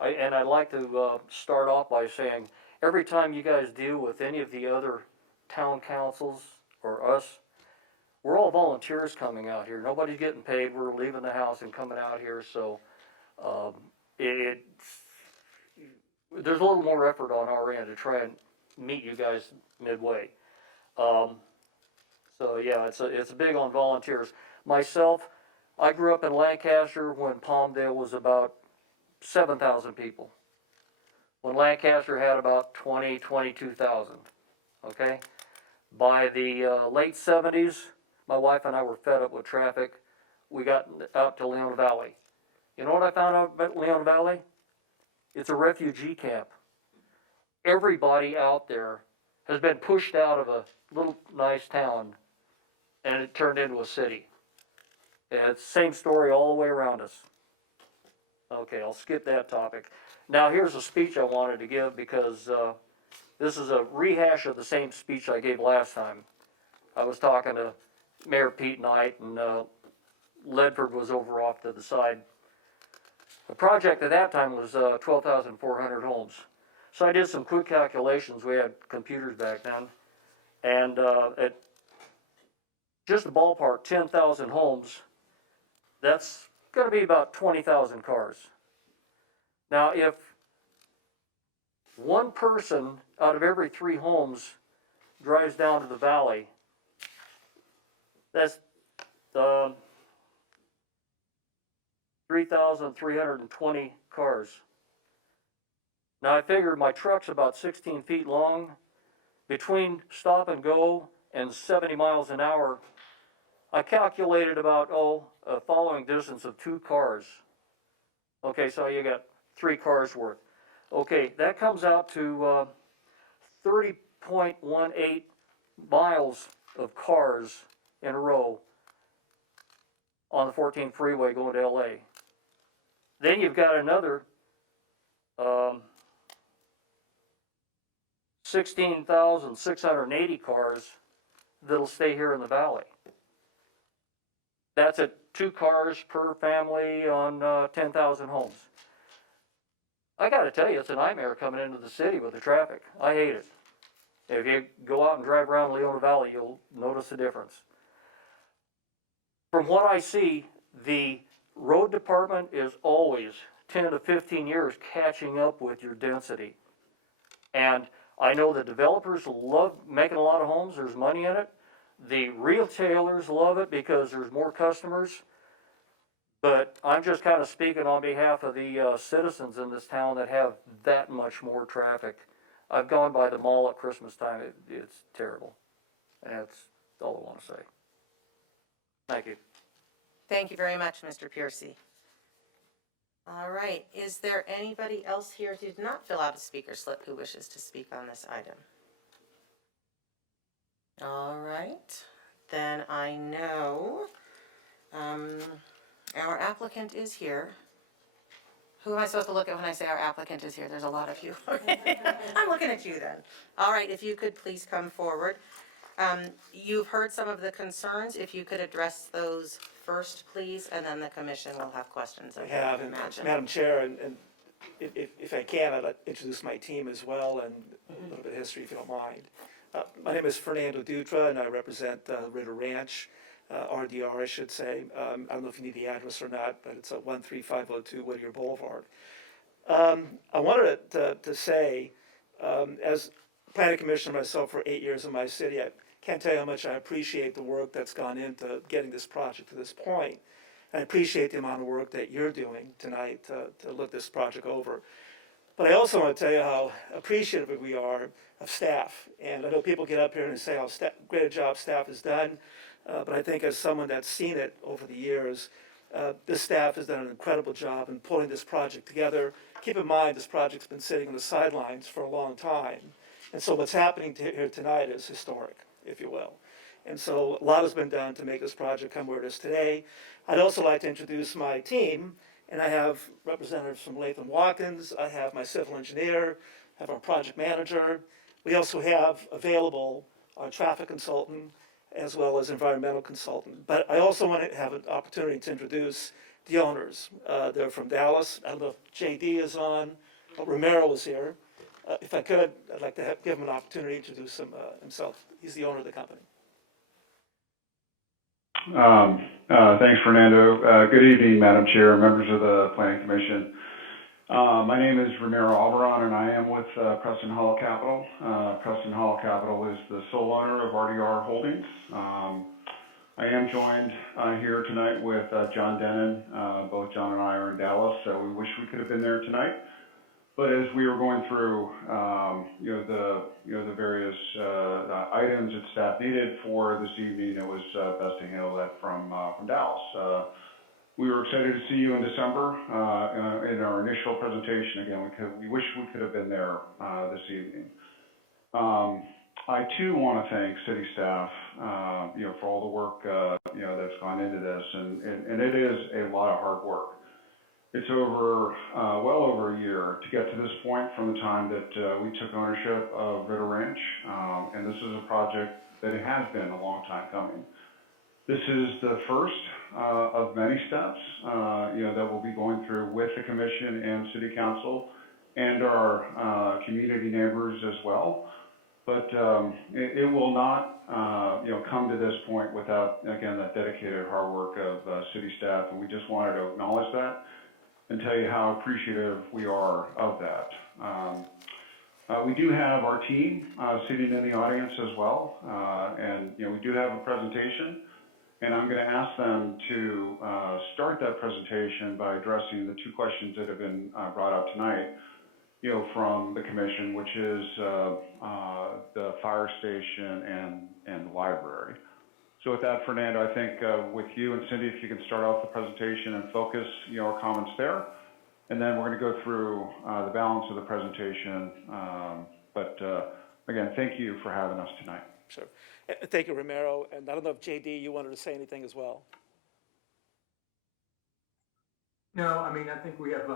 I'd like to start off by saying, every time you guys deal with any of the other town councils or us, we're all volunteers coming out here. Nobody's getting paid. We're leaving the house and coming out here, so there's a little more effort on our end to try and meet you guys midway. So yeah, it's big on volunteers. Myself, I grew up in Lancaster when Palmdale was about 7,000 people. When Lancaster had about 22,000, okay? By the late 70s, my wife and I were fed up with traffic. We got out to Leona Valley. You know what I found out about Leona Valley? It's a refugee camp. Everybody out there has been pushed out of a little nice town and it turned into a city. And it's the same story all the way around us. Okay, I'll skip that topic. Now here's a speech I wanted to give because this is a rehash of the same speech I gave last time. I was talking to Mayor Pete Knight and Ledford was over off to the side. The project at that time was 12,400 homes. So I did some quick calculations. We had computers back then. And at just a ballpark, 10,000 homes, that's going to be about 20,000 cars. Now, if one person out of every 3 homes drives down to the valley, that's 3,320 cars. Now, I figured my truck's about 16 feet long. Between stop and go and 70 miles an hour, I calculated about, a following distance of 2 cars. Okay, so you got 3 cars worth. Okay, that comes out to 30.18 miles of cars in a row on the 14 freeway going to LA. Then you've got another 16,680 cars that'll stay here in the valley. That's at 2 cars per family on 10,000 homes. I gotta tell you, it's a nightmare coming into the city with the traffic. I hate it. If you go out and drive around Leona Valley, you'll notice the difference. From what I see, the road department is always 10 to 15 years catching up with your density. And I know the developers love making a lot of homes, there's money in it. The retailers love it because there's more customers. But I'm just kind of speaking on behalf of the citizens in this town that have that much more traffic. I've gone by the mall at Christmas time, it's terrible. And that's all I want to say. Thank you. Thank you very much, Mr. Piercy. All right, is there anybody else here who did not fill out a speaker slip who wishes to speak on this item? All right, then I know our applicant is here. Who am I supposed to look at when I say our applicant is here? There's a lot of you. I'm looking at you then. All right, if you could please come forward. You've heard some of the concerns. If you could address those first, please, and then the commission will have questions. I have, and Madam Chair, and if I can, I'd like to introduce my team as well and a little bit of history, if you don't mind. My name is Fernando Dutra, and I represent Ritter Ranch, RDR, I should say. I don't know if you need the address or not, but it's 13502 Whittier Boulevard. I wanted to say, as planning commissioner myself for 8 years in my city, I can't tell you how much I appreciate the work that's gone into getting this project to this point. I appreciate the amount of work that you're doing tonight to look this project over. But I also want to tell you how appreciative we are of staff. And I know people get up here and say how great a job staff has done, but I think as someone that's seen it over the years, this staff has done an incredible job in pulling this project together. Keep in mind, this project's been sitting on the sidelines for a long time. And so what's happening here tonight is historic, if you will. And so a lot has been done to make this project come where it is today. I'd also like to introduce my team, and I have representatives from Latham Watkins, I have my civil engineer, I have our project manager. We also have available our traffic consultant as well as environmental consultant. But I also want to have an opportunity to introduce the owners. They're from Dallas. I don't know if JD is on, but Romero is here. If I could, I'd like to give him an opportunity to introduce himself. He's the owner of the company. Thanks, Fernando. Good evening, Madam Chair, members of the Planning Commission. My name is Romero Alvaron, and I am with Preston Hall Capital. Preston Hall Capital is the sole owner of RDR Holdings. I am joined here tonight with John Denon. Both John and I are in Dallas, so we wish we could have been there tonight. But as we were going through, the various items that staff needed for this evening, it was best to handle that from Dallas. We were excited to see you in December in our initial presentation. Again, we wish we could have been there this evening. I too want to thank city staff, for all the work that's gone into this, and it is a lot of hard work. It's well over a year to get to this point from the time that we took ownership of Ritter Ranch, and this is a project that it has been a long time coming. This is the first of many steps, that we'll be going through with the commission and city council and our community neighbors as well. But it will not, come to this point without, again, that dedicated hard work of city staff, and we just wanted to acknowledge that and tell you how appreciative we are of that. We do have our team sitting in the audience as well, and we do have a presentation, and I'm going to ask them to start that presentation by addressing the two questions that have been brought up tonight, from the commission, which is the fire station and the library. So with that, Fernando, I think with you and Cindy, if you can start off the presentation and focus our comments there, and then we're going to go through the balance of the presentation. But again, thank you for having us tonight. Sure. Thank you, Romero. And I don't know if JD, you wanted to say anything as well. No, I mean, I think we have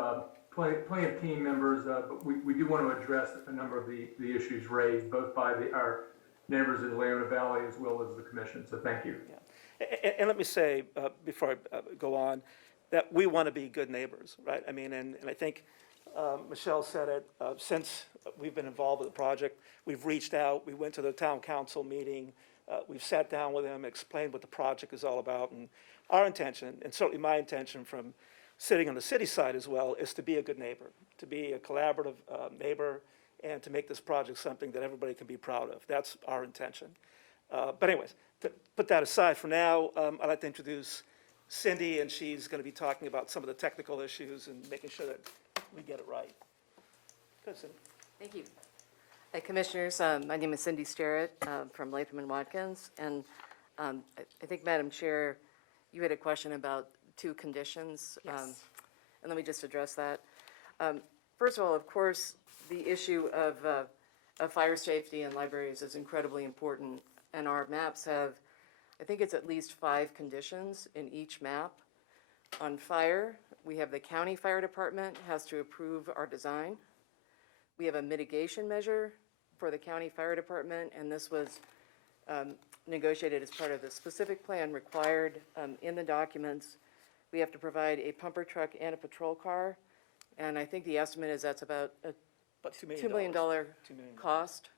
plenty of team members, but we do want to address a number of the issues raised, both by our neighbors in Leona Valley as well as the commission, so thank you. Yeah. And let me say, before I go on, that we want to be good neighbors, right? I mean, and I think Michelle said it, since we've been involved with the project, we've reached out, we went to the town council meeting, we've sat down with them, explained what the project is all about, and our intention, and certainly my intention from sitting on the city side as well, is to be a good neighbor, to be a collaborative neighbor, and to make this project something that everybody can be proud of. That's our intention. But anyways, to put that aside for now, I'd like to introduce Cindy, and she's going to be talking about some of the technical issues and making sure that we get it right. Good, Cindy. Thank you. Hi, Commissioners. My name is Cindy Starrett from Latham and Watkins. And I think, Madam Chair, you had a question about two conditions. Yes. And let me just address that. First of all, of course, the issue of fire safety in libraries is incredibly important. And our maps have, I think it's at least 5 conditions in each map. On fire, we have the county fire department has to approve our design. We have a mitigation measure for the county fire department, and this was negotiated as part of the specific plan required in the documents. We have to provide a pumper truck and a patrol car, and I think the estimate is that's about a $2 million cost.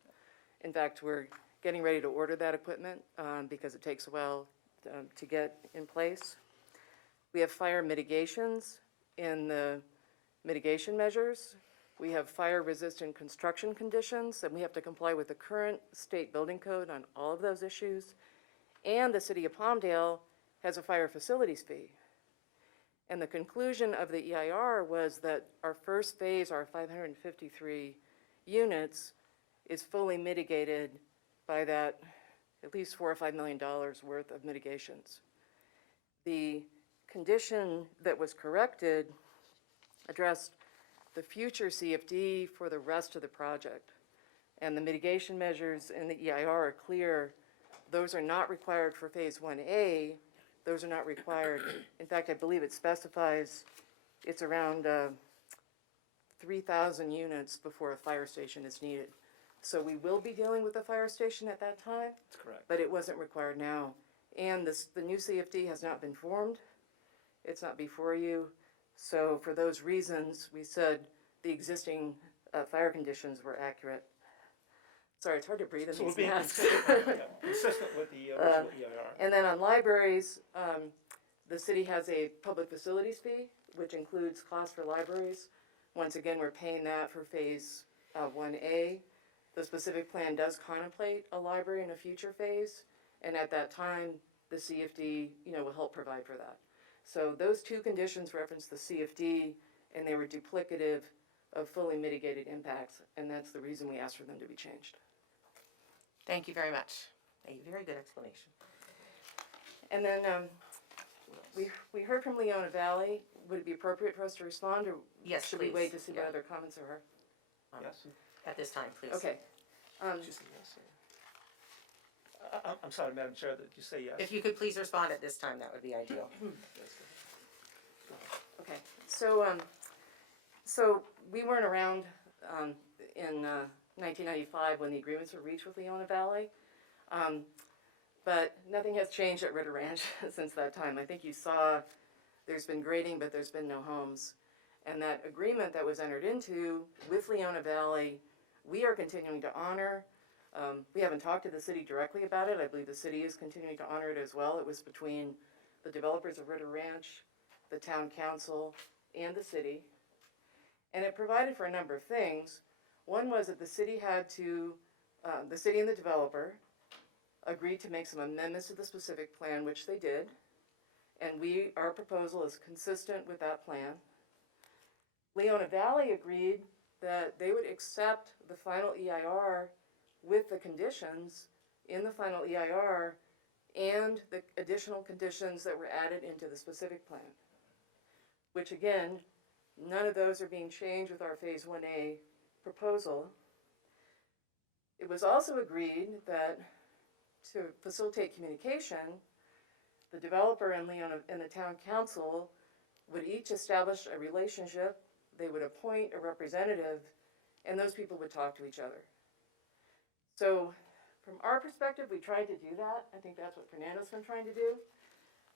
In fact, we're getting ready to order that equipment because it takes a while to get in place. We have fire mitigations in the mitigation measures. We have fire-resistant construction conditions, and we have to comply with the current state building code on all of those issues. And the city of Palmdale has a fire facilities fee. And the conclusion of the EIR was that our first phase, our 553 units, is fully mitigated by that at least $4 or $5 million worth of mitigations. The condition that was corrected addressed the future CFD for the rest of the project. And the mitigation measures in the EIR are clear. Those are not required for phase 1A. Those are not required. In fact, I believe it specifies it's around 3,000 units before a fire station is needed. So we will be dealing with a fire station at that time. That's correct. But it wasn't required now. And the new CFD has not been formed. It's not before you. So for those reasons, we said the existing fire conditions were accurate. Sorry, it's hard to breathe in So these we're being masks. consistent with the original EIR. And then on libraries, the city has a public facilities fee, which includes costs for libraries. Once again, we're paying that for phase 1A. The specific plan does contemplate a library in a future phase, and at that time, the CFD, will help provide for that. So those two conditions reference the CFD, and they were duplicative of fully mitigated impacts, and that's the reason we asked for them to be changed. Thank you very much. A very good explanation. And then we heard from Leona Valley. Would it be appropriate for us to respond, or Yes, should please. we wait to see what Yeah. other comments there are? Yes? At this time, please. Okay. Just a yes. I'm sorry, Madam Chair, did you say yes? If you could please respond at this time, that would be ideal. Okay, so we weren't around in 1995 when the agreements were reached with Leona Valley, but nothing has changed at Ritter Ranch since that time. I think you saw there's been grading, but there's been no homes. And that agreement that was entered into with Leona Valley, we are continuing to honor. We haven't talked to the city directly about it. I believe the city is continuing to honor it as well. It was between the developers of Ritter Ranch, the town council, and the city. And it provided for a number of things. One was that the city had to, the city and the developer agreed to make some amendments to the specific plan, which they did. And our proposal is consistent with that plan. Leona Valley agreed that they would accept the final EIR with the conditions in the final EIR and the additional conditions that were added into the specific plan, which again, none of those are being changed with our phase 1A proposal. It was also agreed that to facilitate communication, the developer and Leona and the town council would each establish a relationship. They would appoint a representative, and those people would talk to each other. So from our perspective, we tried to do that. I think that's what Fernando's been trying to do.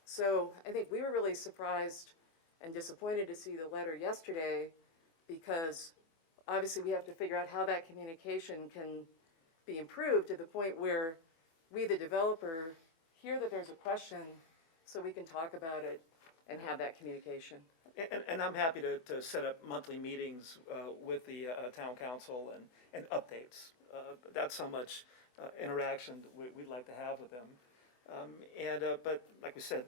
So I think we were really surprised and disappointed to see the letter yesterday because obviously we have to figure out how that communication can be improved to the point where we, the developer, hear that there's a question so we can talk about it and have that communication. And I'm happy to set up monthly meetings with the town council and updates. That's how much interaction we'd like to have with them. But like we said,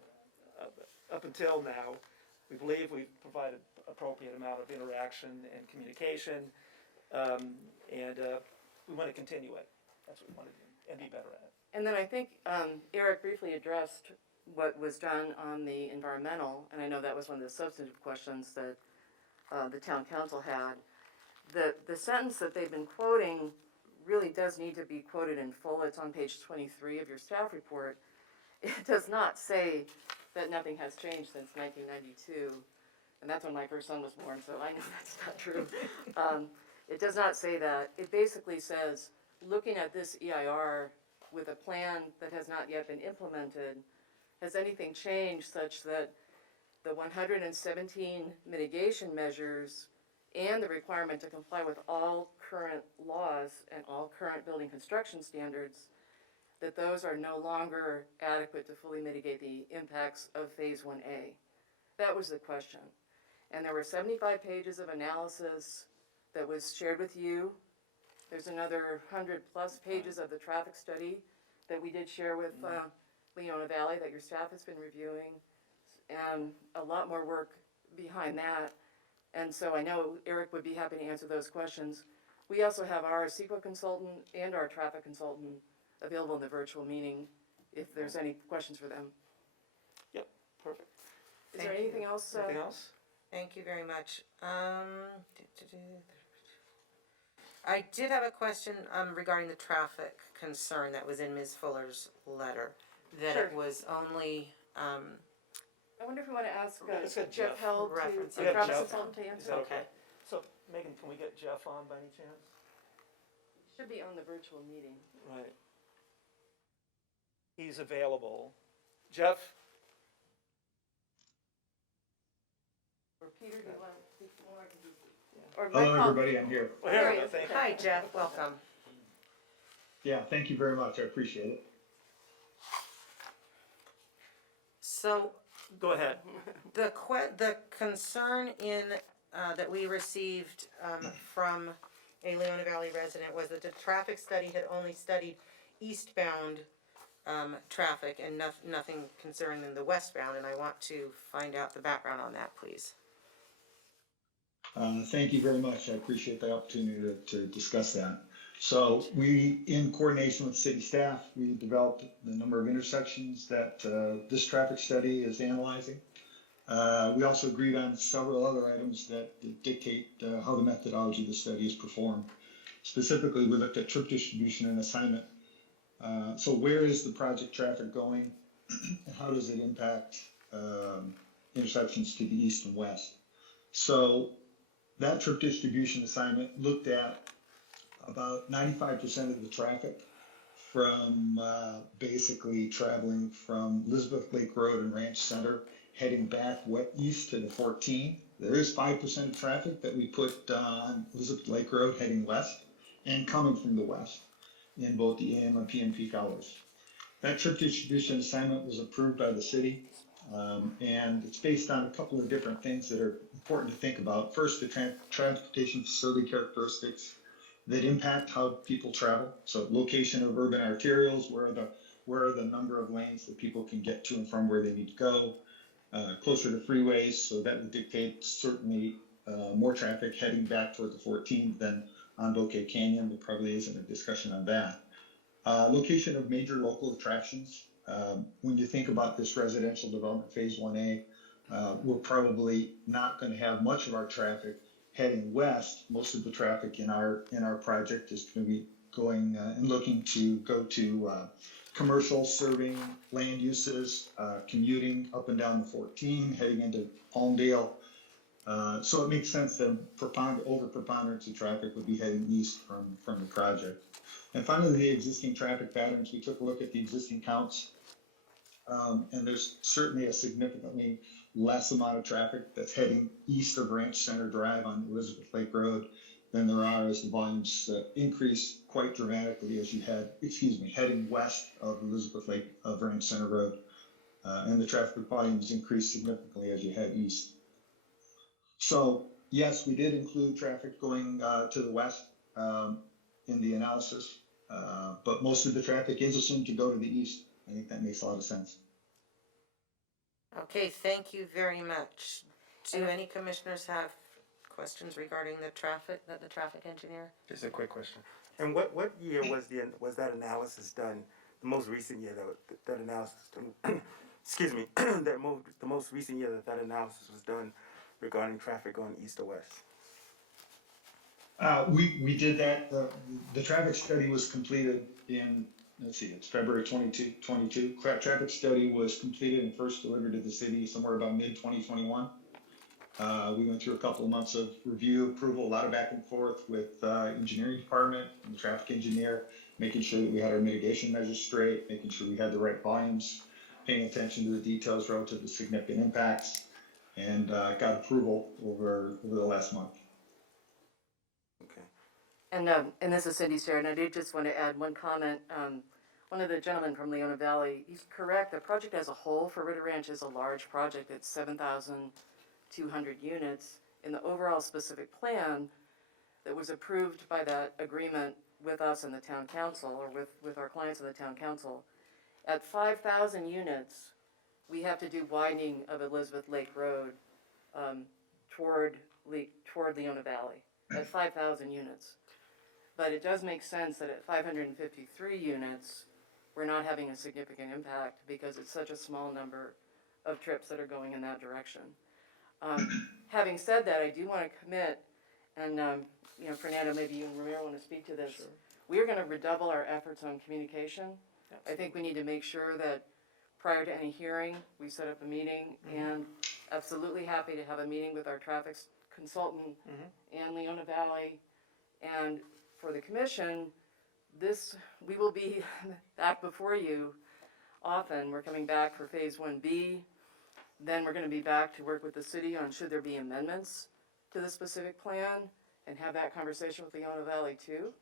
up until now, we believe we've provided appropriate amount of interaction and communication, and we want to continue it. That's what we want to do and be better at it. And then I think Eric briefly addressed what was done on the environmental, and I know that was one of the substantive questions that the town council had. The sentence that they've been quoting really does need to be quoted in full. It's on page 23 of your staff report. It does not say that nothing has changed since 1992, and that's when my first son was born, so I know that's not true. It does not say that. It basically says, looking at this EIR with a plan that has not yet been implemented, has anything changed such that the 117 mitigation measures and the requirement to comply with all current laws and all current building construction standards, that those are no longer adequate to fully mitigate the impacts of Phase 1A? That was the question. And there were 75 pages of analysis that was shared with you. There's another 100+ pages of the traffic study that we did share with Leona Valley that your staff has been reviewing, and a lot more work behind that. And so I know Eric would be happy to answer those questions. We also have our CEQA consultant and our traffic consultant available in the virtual meeting if there's any questions for them. Yep, perfect. Is there anything else? Anything else? Thank you very much. I did have a question regarding the traffic concern that was in Ms. Fuller's letter, that it was only, I wonder if we want to ask Let's get Jeff Jeff. Held, Reference. the Yeah, traffic Jeff. consultant, to Is answer? that okay? So, Megan, can we get Jeff on by any chance? Should be on the virtual meeting. Right. He's available. Jeff? Or Peter, do you want to speak more? Or Hello, Mike, everybody, I'm here. Well, here we go, thank you. hi, Jeff, welcome. Yeah, thank you very much, I appreciate it. So Go ahead. the concern that we received from a Leona Valley resident was that the traffic study had only studied eastbound traffic and nothing concerning the westbound, and I want to find out the background on that, please. Thank you very much, I appreciate the opportunity to discuss that. So we, in coordination with city staff, we developed the number of intersections that this traffic study is analyzing. We also agreed on several other items that dictate how the methodology of the study is performed. Specifically, we looked at trip distribution and assignment. So where is the project traffic going, and how does it impact intersections to the east and west? So that trip distribution assignment looked at about 95% of the traffic from basically traveling from Elizabeth Lake Road and Ranch Center heading back east to the 14. There is 5% of traffic that we put on Elizabeth Lake Road heading west and coming from the west in both the AM and PM peak hours. That trip distribution assignment was approved by the city, and it's based on a couple of different things that are important to think about. First, the transportation facility characteristics that impact how people travel. So location of urban arterials, where are the number of lanes that people can get to and from where they need to go, closer to freeways, so that would dictate certainly more traffic heading back toward the 14th than on Bouquet Canyon. There probably isn't a discussion on that. Location of major local attractions. When you think about this residential development Phase 1A, we're probably not going to have much of our traffic heading west. Most of the traffic in our project is going to be going and looking to go to commercial serving land uses, commuting up and down the 14, heading into Palmdale. So it makes sense that over preponderance of traffic would be heading east from the project. And finally, the existing traffic patterns. We took a look at the existing counts, and there's certainly a significantly less amount of traffic that's heading east of Ranch Center Drive on Elizabeth Lake Road than there are as the volumes increase quite dramatically as you heading west of Elizabeth Lake of Ranch Center Road. And the traffic volumes increase significantly as you head east. So yes, we did include traffic going to the west in the analysis, but most of the traffic is assumed to go to the east. I think that makes a lot of sense. Okay, thank you very much. Do any commissioners have questions regarding the traffic engineer? Just a quick question. And what year was that analysis done? The most recent year that analysis done? Excuse me. The most recent year that analysis was done regarding traffic going east or west. We did that. The traffic study was completed in, let's see, it's February 22. Traffic study was completed and first delivered to the city somewhere about mid-2021. We went through a couple of months of review, approval, a lot of back and forth with engineering department and the traffic engineer, making sure that we had our mitigation measures straight, making sure we had the right volumes, paying attention to the details relative to significant impacts, and got approval over the last month. And this is Cindy Sharon. I did just want to add one comment. One of the gentlemen from Leona Valley, he's correct. The project as a whole for Ritter Ranch is a large project. It's 7,200 units. In the overall specific plan that was approved by that agreement with us and the town council, or with our clients and the town council, at 5,000 units, we have to do widening of Elizabeth Lake Road toward Leona Valley at 5,000 units. But it does make sense that at 553 units, we're not having a significant impact because it's such a small number of trips that are going in that direction. Having said that, I do want to commit, and Fernando, maybe you and Ramiro want to speak to this. Sure. We are going to redouble our efforts on communication. Absolutely. I think we need to make sure that prior to any hearing, we set up a meeting, and absolutely happy to have a meeting with our traffic consultant and Leona Valley. And for the commission, we will be back before you often. We're coming back for phase 1B. Then we're going to be back to work with the city on should there be amendments to the specific plan and have that conversation with Leona Valley too.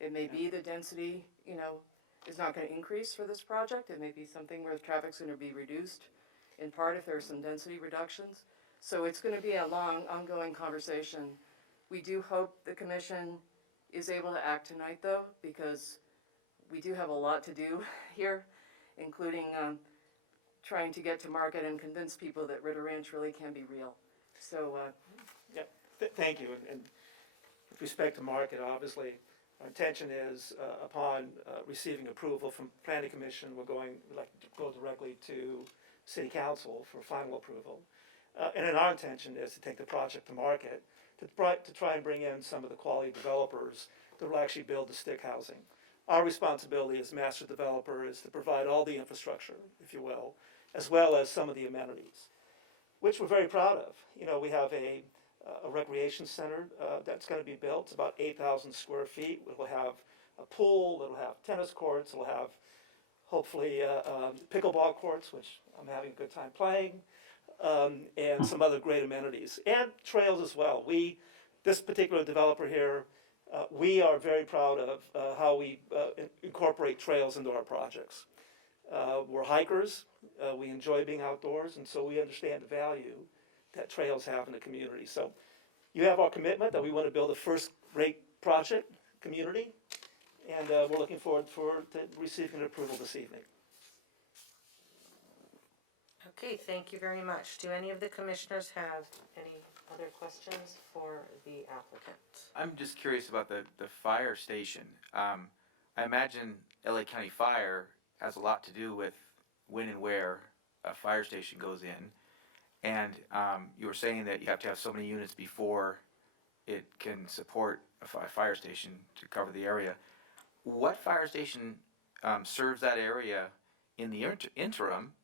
It may be the density, is not going to increase for this project. It may be something where the traffic's going to be reduced in part if there's some density reductions. So it's going to be a long, ongoing conversation. We do hope the commission is able to act tonight though, because we do have a lot to do here, including trying to get to market and convince people that Ritter Ranch really can be real. So, thank you. And with respect to market, obviously, our intention is upon receiving approval from Planning Commission, we'd like to go directly to City Council for final approval. And then our intention is to take the project to market to try and bring in some of the quality developers that will actually build the stick housing. Our responsibility as master developer is to provide all the infrastructure, if you will, as well as some of the amenities, which we're very proud of. We have a recreation center that's going to be built. It's about 8,000 square feet. It'll have a pool, it'll have tennis courts, it'll have hopefully pickleball courts, which I'm having a good time playing, and some other great amenities, and trails as well. This particular developer here, we are very proud of how we incorporate trails into our projects. We're hikers, we enjoy being outdoors, and so we understand the value that trails have in the community. So you have our commitment that we want to build a first-rate project community, and we're looking forward to receiving approval this evening. Okay, thank you very much. Do any of the commissioners have any other questions for the applicant? I'm just curious about the fire station. I imagine LA County Fire has a lot to do with when and where a fire station goes in. And you were saying that you have to have so many units before it can support a fire station to cover the area. What fire station serves that area in the interim?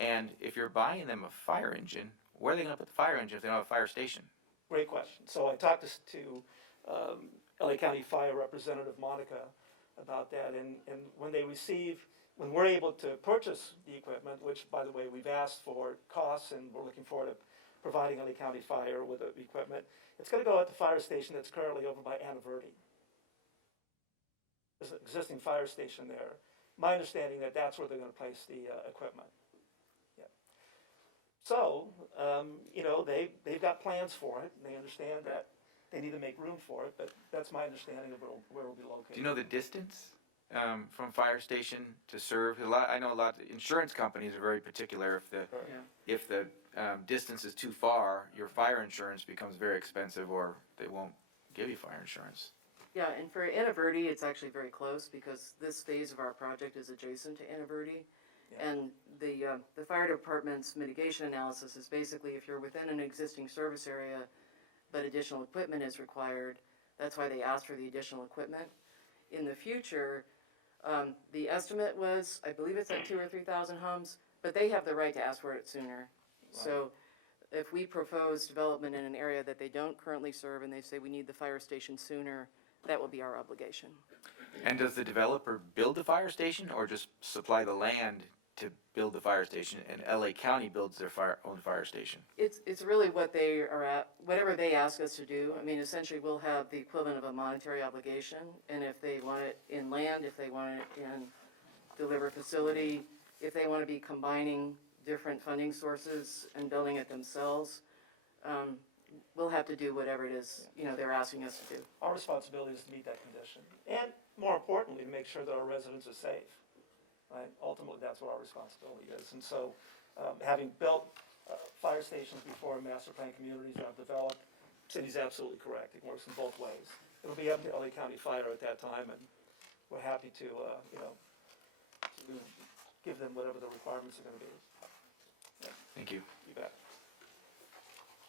And if you're buying them a fire engine, where are they going to put the fire engine if they don't have a fire station? Great question. So I talked to LA County Fire Representative Monica about that. And when we're able to purchase the equipment, which, by the way, we've asked for costs, and we're looking forward to providing LA County Fire with the equipment, it's going to go at the fire station that's currently over by Anna Verde. There's an existing fire station there. My understanding that that's where they're going to place the equipment. Yeah. So, they've got plans for it, and they understand that they need to make room for it, but that's my understanding of where it'll be located. Do you know the distance from fire station to serve? I know a lot of insurance companies are very particular. If the distance is too far, your fire insurance becomes very expensive, or they won't give you fire insurance. Yeah, and for Anna Verde, it's actually very close because this phase of our project is adjacent to Anna Verde. Yeah. And the fire department's mitigation analysis is basically if you're within an existing service area, but additional equipment is required, that's why they asked for the additional equipment. In the future, the estimate was, I believe it's like 2,000 or 3,000 homes, but they have the right to ask for it sooner. Right. So if we propose development in an area that they don't currently serve and they say we need the fire station sooner, that will be our obligation. And does the developer build the fire station, or just supply the land to build the fire station, and LA County builds their own fire station? It's really what they are at, whatever they ask us to do. I mean, essentially, we'll have the equivalent of a monetary obligation, and if they want it in land, if they want it in deliver facility, if they want to be combining different funding sources and building it themselves, we'll have to do whatever it is, they're asking us to do. Our responsibility is to meet that condition, and more importantly, to make sure that our residents are safe. Right? Ultimately, that's what our responsibility is. And so, having built fire stations before in master plan communities that I've developed, Cindy's absolutely correct. It works in both ways. It'll be up to LA County Fire at that time, and we're happy to give them whatever the requirements are going to be. Yeah. Thank you. You bet.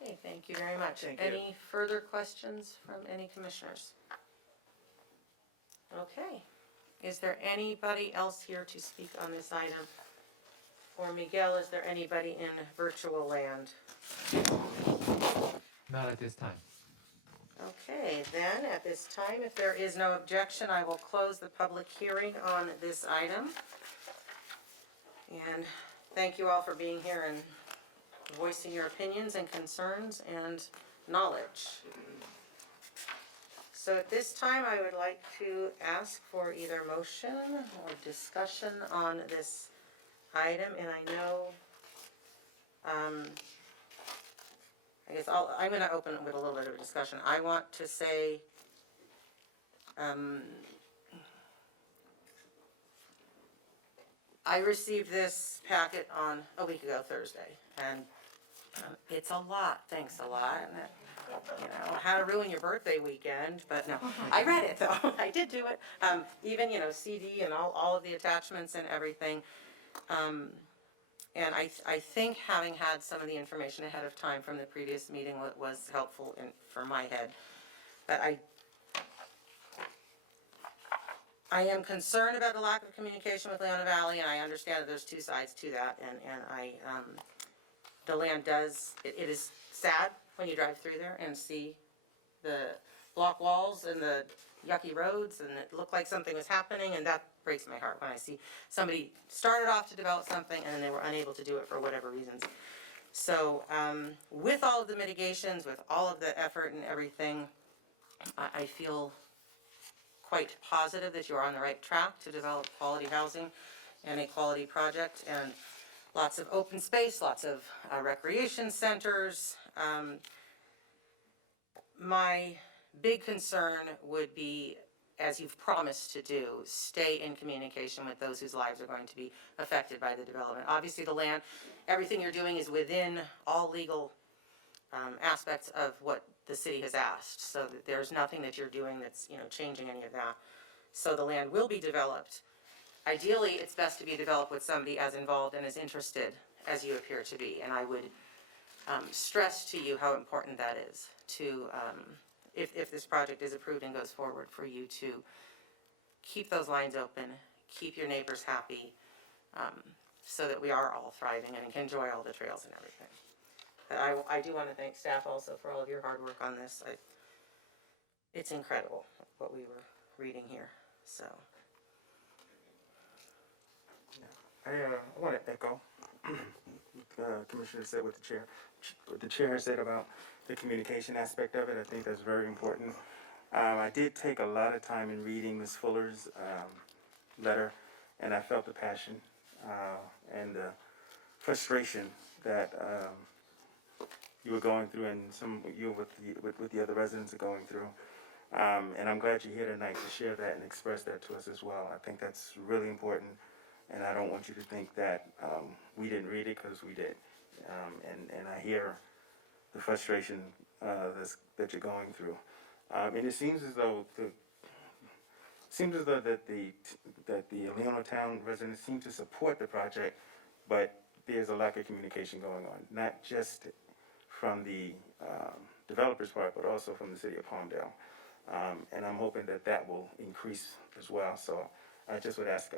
Okay, thank you very much. Thank you. Any further questions from any commissioners? Okay. Is there anybody else here to speak on this item? For Miguel, is there anybody in virtual land? Not at this time. Okay, then, at this time, if there is no objection, I will close the public hearing on this item. And thank you all for being here and voicing your opinions and concerns and knowledge. So at this time, I would like to ask for either motion or discussion on this item, and I know, I guess I'm gonna open it with a little bit of a discussion. I want to say, I received this packet on a week ago Thursday, and it's a lot, thanks a lot, and how to ruin your birthday weekend, but no, I read it though, I did do it, even, CD and all of the attachments and everything, and I think having had some of the information ahead of time from the previous meeting was helpful for my head, but I am concerned about the lack of communication with Leona Valley, and I understand that there's two sides to that, and the land does, it is sad when you drive through there and see the block walls and the yucky roads, and it looked like something was happening, and that breaks my heart when I see somebody started off to develop something and they were unable to do it for whatever reasons. So with all of the mitigations, with all of the effort and everything, I feel quite positive that you are on the right track to develop quality housing and a quality project, and lots of open space, lots of recreation centers. My big concern would be, as you've promised to do, stay in communication with those whose lives are going to be affected by the development. Obviously the land, everything you're doing is within all legal aspects of what the city has asked, so that there's nothing that you're doing that's changing any of that. So the land will be developed. Ideally, it's best to be developed with somebody as involved and as interested as you appear to be, and I would stress to you how important that is to, if this project is approved and goes forward, for you to keep those lines open, keep your neighbors happy, so that we are all thriving and can enjoy all the trails and everything. But I do want to thank staff also for all of your hard work on this. It's incredible what we were reading here, so I want to echo Commissioner said what the chair said about the communication aspect of it. I think that's very important. I did take a lot of time in reading Ms. Fuller's letter, and I felt the passion and the frustration that you were going through, and you with the other residents are going through. And I'm glad you're here tonight to share that and express that to us as well. I think that's really important, and I don't want you to think that we didn't read it, because we did. And I hear the frustration that you're going through. And it seems as though that the Leona Town residents seem to support the project, but there's a lack of communication going on, not just from the developer's part, but also from the city of Palmdale. And I'm hoping that will increase as well. So I just would ask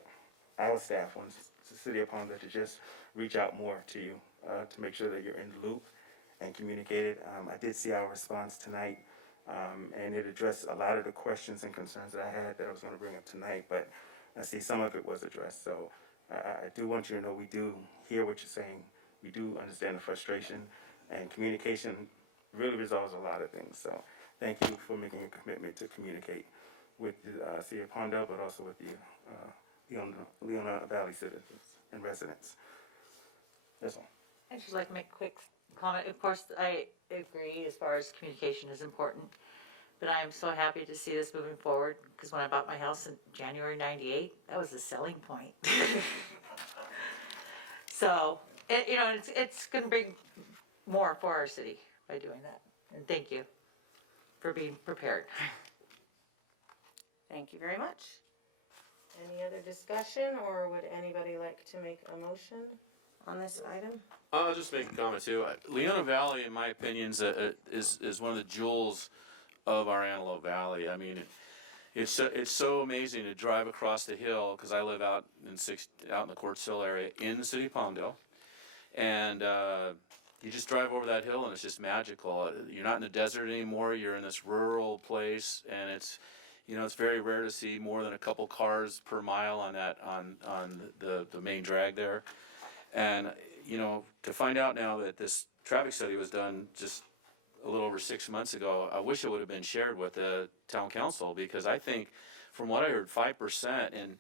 our staff, once the city of Palmdale, to just reach out more to you to make sure that you're in the loop and communicated. I did see our response tonight, and it addressed a lot of the questions and concerns that I had that I was going to bring up tonight, but I see some of it was addressed. So I do want you to know we do hear what you're saying. We do understand the frustration, and communication really resolves a lot of things. So thank you for making a commitment to communicate with the city of Palmdale, but also with the Leona Valley citizens and residents. That's all. I'd just like to make a quick comment. Of course, I agree as far as communication is important, but I am so happy to see this moving forward, because when I bought my house in January '98, that was the selling point. So, it's going to bring more for our city by doing that. And thank you for being prepared. Thank you very much. Any other discussion, or would anybody like to make a motion on this item? I'll just make a comment too. Leona Valley, in my opinion, is one of the jewels of our Antelope Valley. I mean, it's so amazing to drive across the hill, because I live out in the Quartz Hill area in the city of Palmdale, and you just drive over that hill and it's just magical. You're not in the desert anymore. You're in this rural place, and it's very rare to see more than a couple cars per mile on the main drag there. And, to find out now that this traffic study was done just a little over 6 months ago, I wish it would have been shared with the town council, because I think, from what I heard, 5%, and,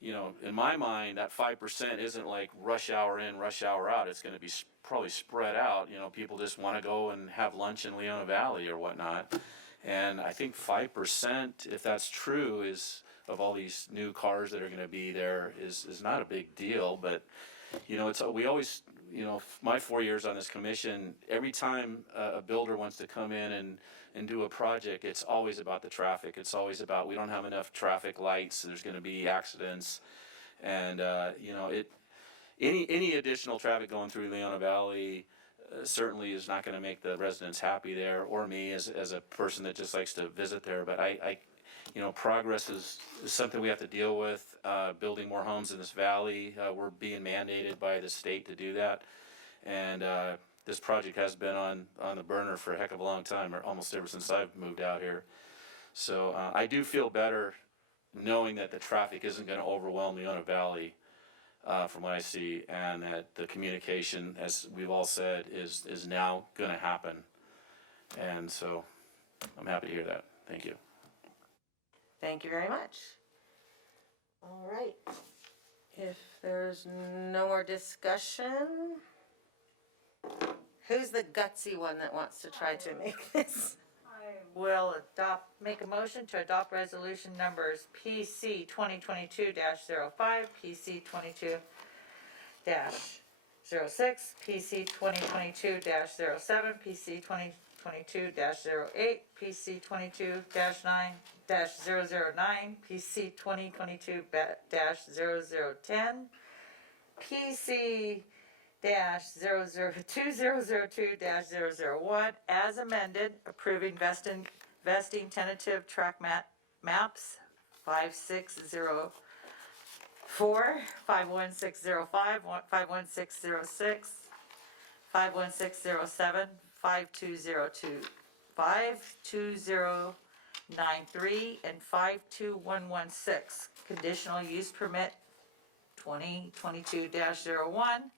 in my mind, that 5% isn't like rush hour in, rush hour out. It's going to be probably spread out. People just want to go and have lunch in Leona Valley or whatnot. And I think 5%, if that's true, of all these new cars that are going to be there, is not a big deal. But we always, my 4 years on this commission, every time a builder wants to come in and do a project, it's always about the traffic. It's always about, we don't have enough traffic lights, there's going to be accidents, and any additional traffic going through Leona Valley certainly is not going to make the residents happy there, or me as a person that just likes to visit there. But progress is something we have to deal with. Building more homes in this valley, we're being mandated by the state to do that, and this project has been on the burner for a heck of a long time, or almost ever since I've moved out here. So I do feel better knowing that the traffic isn't going to overwhelm Leona Valley, from what I see, and that the communication, as we've all said, is now going to happen. And so I'm happy to hear that. Thank you. Thank you very much. All right. If there's no more discussion, who's the gutsy one that wants to try to make this? I will make a motion to adopt resolution numbers PC 2022-05, PC 22-06, PC 2022-07, PC 2022-08, PC 22-9-009, PC 2022-0010, PC -2002-001, as amended, approving vesting tentative track maps 5604, 51605, 51606, 51607, 5202, 52093, and 52116, conditional use permit 2022-01.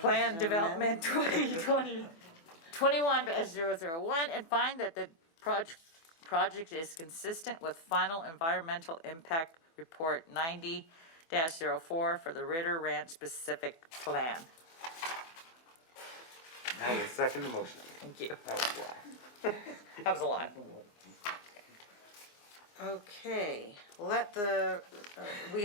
Plan Development 2021-001, and find that the project is consistent with final environmental impact report 90-04 for the Ritter Ranch specific plan. I will second the motion. Thank you. That was a lot. That was a lot. Okay, we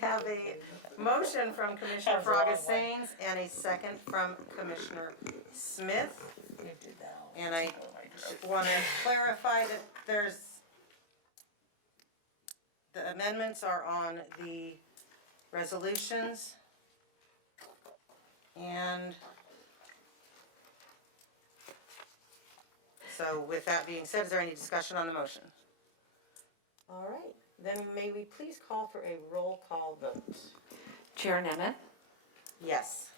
have a motion from Commissioner Frogasains and a second from Commissioner Smith. And I want to clarify that the amendments are on the resolutions. And so with that being said, is there any discussion on the motion? All right, then may we please call for a roll call vote? Chair Nemeth, Yes.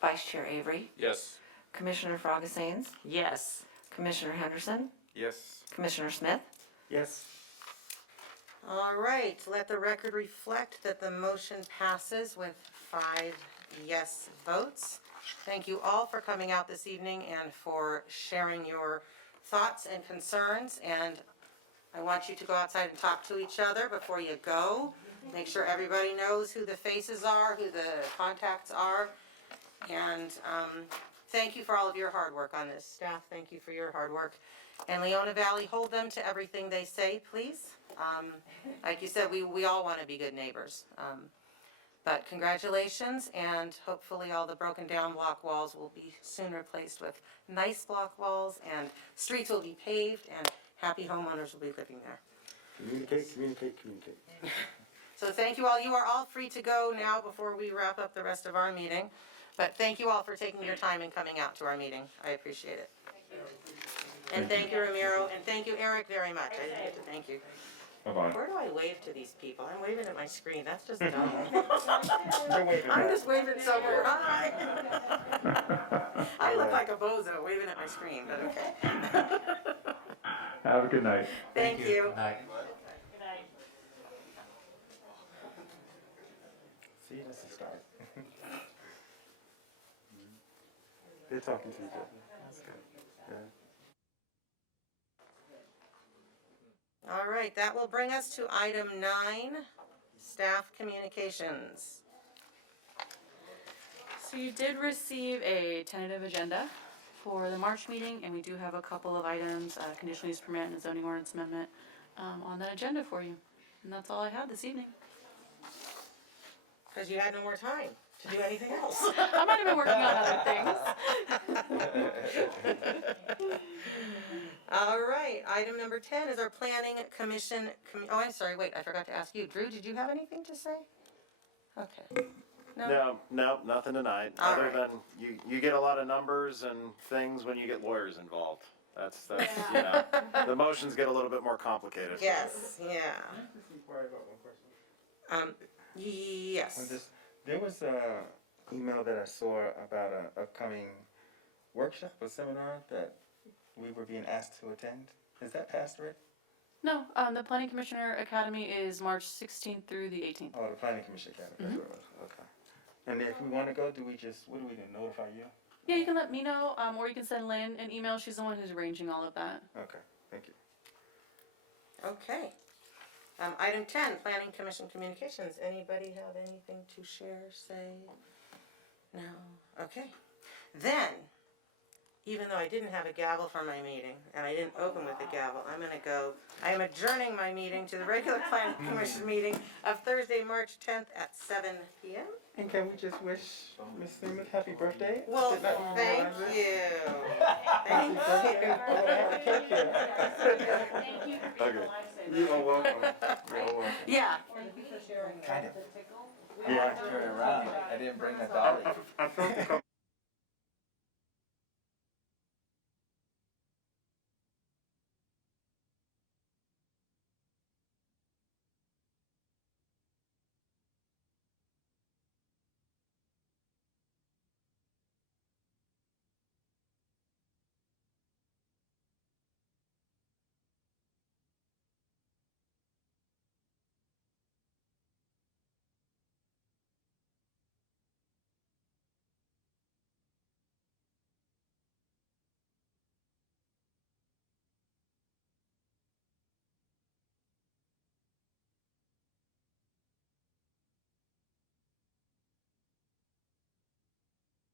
Vice Chair Avery, Yes. Commissioner Frogasains, Yes. Commissioner Henderson, Yes. Commissioner Smith. Yes. All right, let the record reflect that the motion passes with 5 yes votes. Thank you all for coming out this evening and for sharing your thoughts and concerns. And I want you to go outside and talk to each other before you go. Make sure everybody knows who the faces are, who the contacts are. And thank you for all of your hard work on this. Staff, thank you for your hard work. And Leona Valley, hold them to everything they say, please. Like you said, we all want to be good neighbors. But congratulations, and hopefully all the broken down block walls will be soon replaced with nice block walls, and streets will be paved, and happy homeowners will be living there. Communicate, communicate, communicate. So thank you all. You are all free to go now before we wrap up the rest of our meeting. But thank you all for taking your time and coming out to our meeting. I appreciate it. And thank you, Ramiro, and thank you, Eric, very much. I didn't get to thank you. Bye-bye. Where do I wave to these people? I'm waving at my screen. That's just dumb. I'm just waving somewhere. Hi. I look like a bozo waving at my screen, but okay. Have a good night. Thank you. Good night. See, that's a start. They're talking to each other. That's good. Yeah. All right, that will bring us to item 9, staff communications. So you did receive a tentative agenda for the March meeting, and we do have a couple of items, conditional use permit and a zoning ordinance amendment, on that agenda for you. And that's all I had this evening. Because you had no more time to do anything else. I might have been working on other things. All right, item number 10 is our planning commission, oh, I'm sorry, wait, I forgot to ask you. Drew, did you have anything to say? Okay. No? No, nothing tonight, All other right. than you get a lot of numbers and things when you get lawyers involved. That's, you know, the motions get a little bit more complicated. Yes, yeah. Before I go, one question. Yes. There was a email that I saw about an upcoming workshop or seminar that we were being asked to attend. Is that past already? No, the Planning Commissioner Academy is March 16th through the 18th. Oh, the Planning Commission Academy. That's what it was. Okay. And if we want to go, what do we do? Notify you? Yeah, you can let me know, or you can send Lynn an email. She's the one who's arranging all of that. Okay, thank you. Okay. Item 10, Planning Commission Communications. Anybody have anything to share, say? No? Okay. Then, even though I didn't have a gavel for my meeting, and I didn't open with a gavel, I am adjourning my meeting to the regular Planning Commission meeting of Thursday, March 10th at 7 p.m. And can we just wish Ms. Seaman happy birthday? Well, Did not thank realize it? you. Thank you. Thank you. Okay. You are welcome. You're welcome. Yeah. Kind of. Yeah, turn around. I didn't bring a dolly.